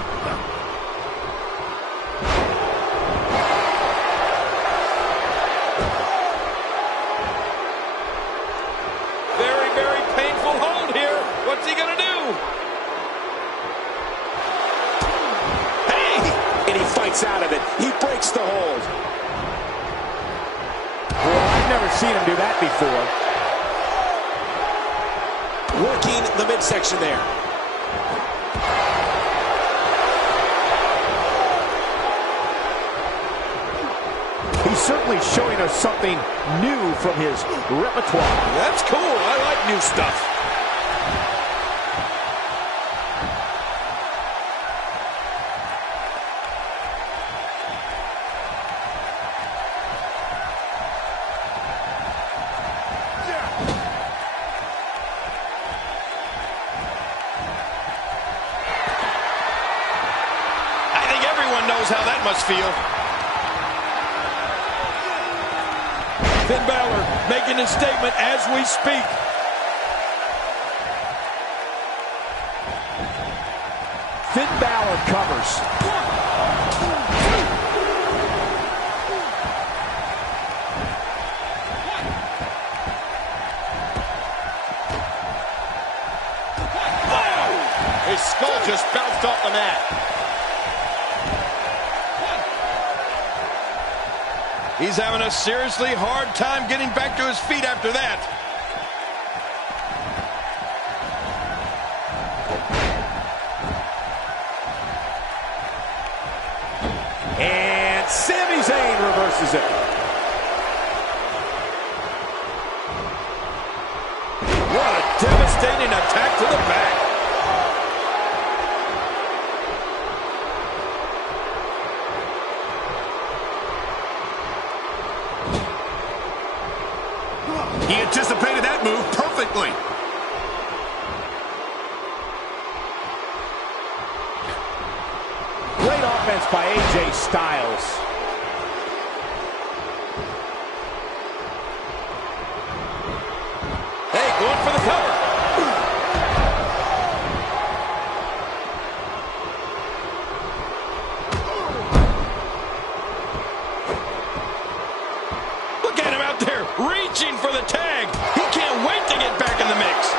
Very, very painful hold here. What's he going to do? Hey! And he fights out of it. He breaks the hold. Well, I've never seen him do that before. We're the midsection there. He's certainly showing us something new from his repertoire. That's cool. I like new stuff. I think everyone knows how that must feel. Finn Balor making his statement as we speak. Finn Balor covers. Oh! His skull just bounced off the mat. He's having a seriously hard time getting back to his feet after that. And Sami Zayn reverses it. What a devastating attack to the back. He anticipated that move perfectly. Great offense by AJ Styles. Hey, going for the cover. Look at him out there reaching for the tag. He can't wait to get back in the mix.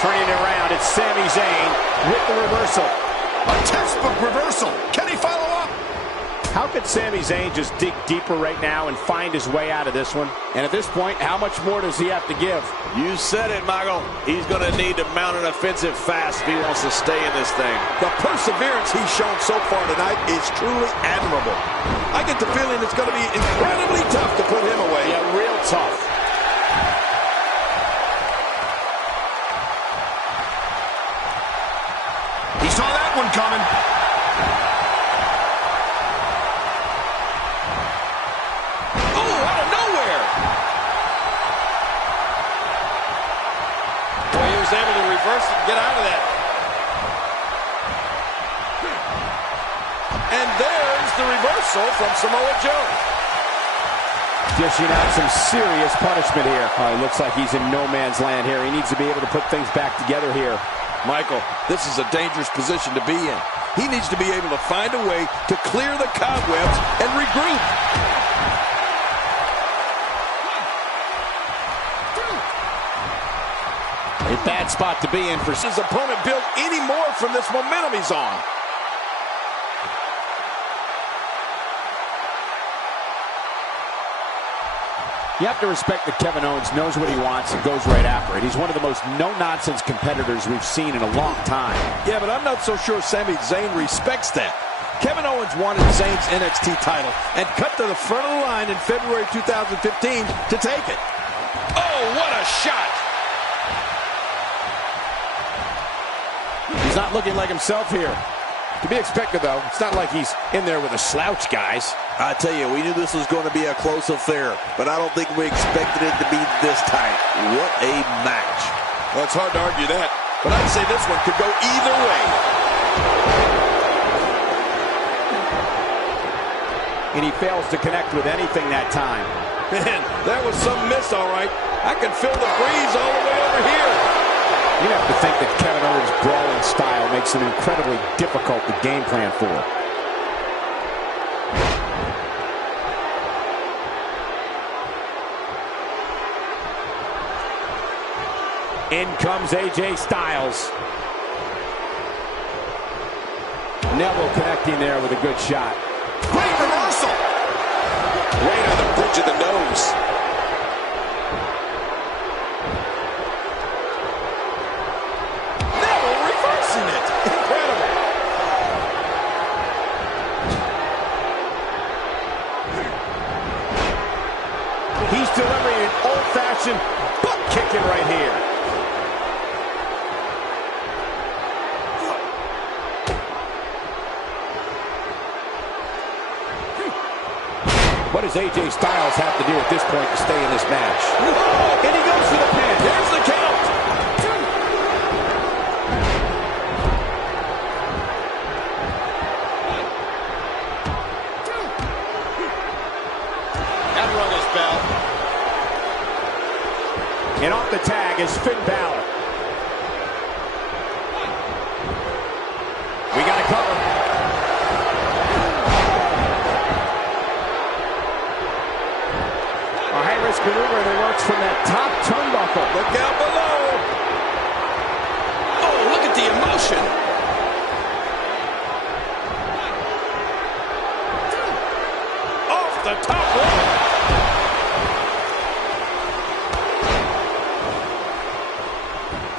Turning it around, it's Sami Zayn with the reversal. A textbook reversal. Can he follow up? How could Sami Zayn just dig deeper right now and find his way out of this one? And at this point, how much more does he have to give? You said it, Michael. He's going to need to mount an offensive fast if he wants to stay in this thing. The perseverance he's shown so far tonight is truly admirable. I get the feeling it's going to be incredibly tough to put him away. Yeah, real tough. He saw that one coming. Oh, out of nowhere. Boy, he was able to reverse it and get out of that. And there's the reversal from Samoa Joe. Dishing out some serious punishment here. It looks like he's in no man's land here. He needs to be able to put things back together here. Michael, this is a dangerous position to be in. He needs to be able to find a way to clear the cobwebs and regroup. A bad spot to be in for His opponent built any more from this momentum he's on. You have to respect that Kevin Owens knows what he wants and goes right after it. He's one of the most no-nonsense competitors we've seen in a long time. Yeah, but I'm not so sure Sami Zayn respects that. Kevin Owens wanted Zayn's NXT title and cut to the front of the line in February 2015 to take it. Oh, what a shot! He's not looking like himself here. To be expected, though. It's not like he's in there with a slouch, guys. I tell you, we knew this was going to be a close affair, but I don't think we expected it to be this tight. What a match. Well, it's hard to argue that, but I'd say this one could go either way. And he fails to connect with anything that time. Man, that was some miss, all right. I can feel the breeze all the way over here. You have to think that Kevin Owens' brawling style makes him incredibly difficult to game plan for. In comes AJ Styles. Neville connecting there with a good shot. Great reversal. Right on the bridge of the nose. midsection. Butt kicking right here. What does AJ Styles have to do at this point to stay in this match? Whoa! And he goes for the pin. There's the count. Gotta run this bell. And off the tag is Finn Balor. We got to cover. A high-risk maneuver that works from that top turnbuckle. Look out below. Oh, look at the emotion. Off the top rope.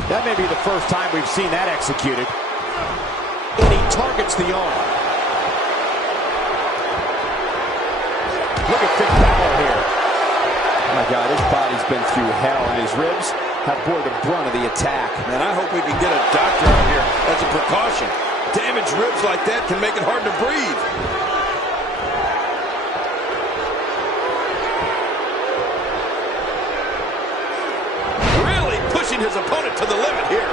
That may be the first time we've seen that executed. And he targets the arm. Look at Finn Balor here. Oh my God, his body's been through hell, and his ribs have bore the brunt of the attack. Man, I hope we can get a doctor out here as a precaution. Damaged ribs like that can make it hard to breathe. Really pushing his opponent to the limit here.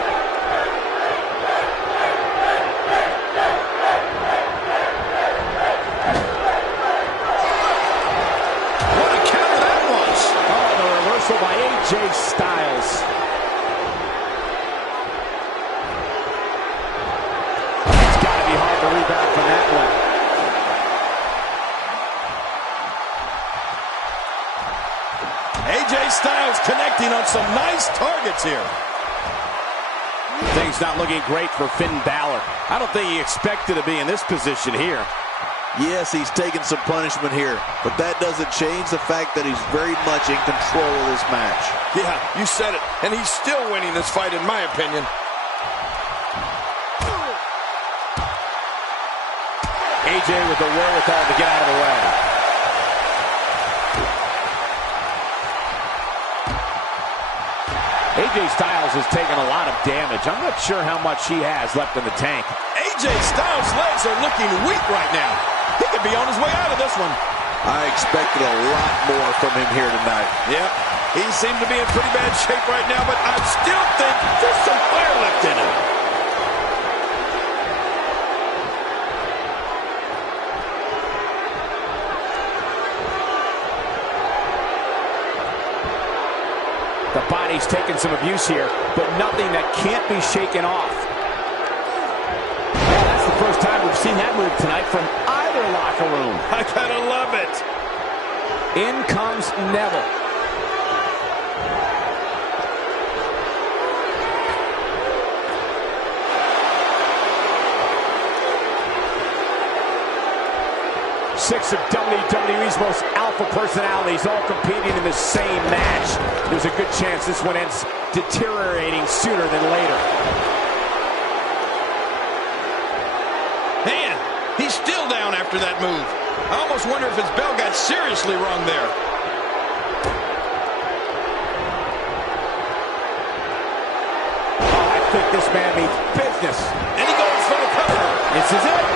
By AJ Styles. It's got to be hard to rebound from that one. AJ Styles connecting on some nice targets here. Things not looking great for Finn Balor. I don't think he expected to be in this position here. Yes, he's taken some punishment here, but that doesn't change the fact that he's very much in control of this match. Yeah, you said it, and he's still winning this fight, in my opinion. AJ with the wherewithal to get out of the way. AJ Styles has taken a lot of damage. I'm not sure how much he has left in the tank. AJ Styles' legs are looking weak right now. He could be on his way out of this one. I expected a lot more from him here tonight. Yeah, he seems to be in pretty bad shape right now, but I still think there's some fire left in him. The body's taken some abuse here, but nothing that can't be shaken off. Well, that's the first time we've seen that move tonight from either locker room. I gotta love it. In comes Neville. Six of WWE's most alpha personalities all competing in the same match. There's a good chance this one ends deteriorating sooner than later. Man, he's still down after that move. I almost wonder if his bell got seriously wrong there. Oh, I think this man means business. And he goes for the cover. This is it.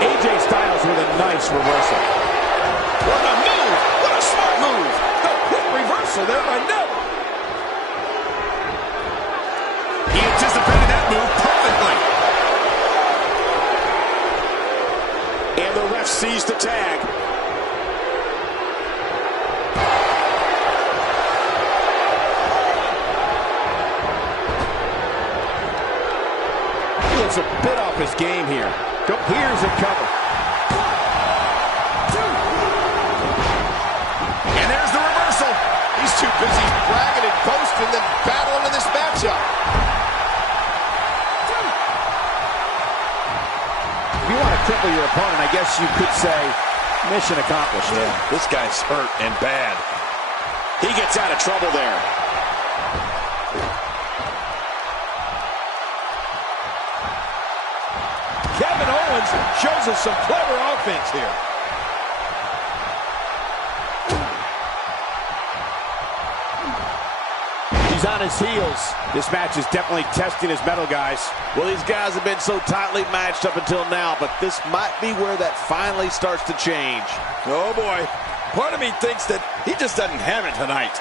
AJ Styles with a nice reversal. What a move! What a smart move! The quick reversal there by Neville. He anticipated that move perfectly. And the ref sees the tag. He looks a bit off his game here. Here's a cover. And there's the reversal. He's too busy bragging and boasting than battling in this matchup. If you want to cripple your opponent, I guess you could say mission accomplished. Yeah, this guy's hurt and bad. He gets out of trouble there. Kevin Owens shows us some clever offense here. He's on his heels. This match is definitely testing his mettle, guys. Well, these guys have been so tightly matched up until now, but this might be where that finally starts to change. Oh, boy. Part of me thinks that he just doesn't have it tonight.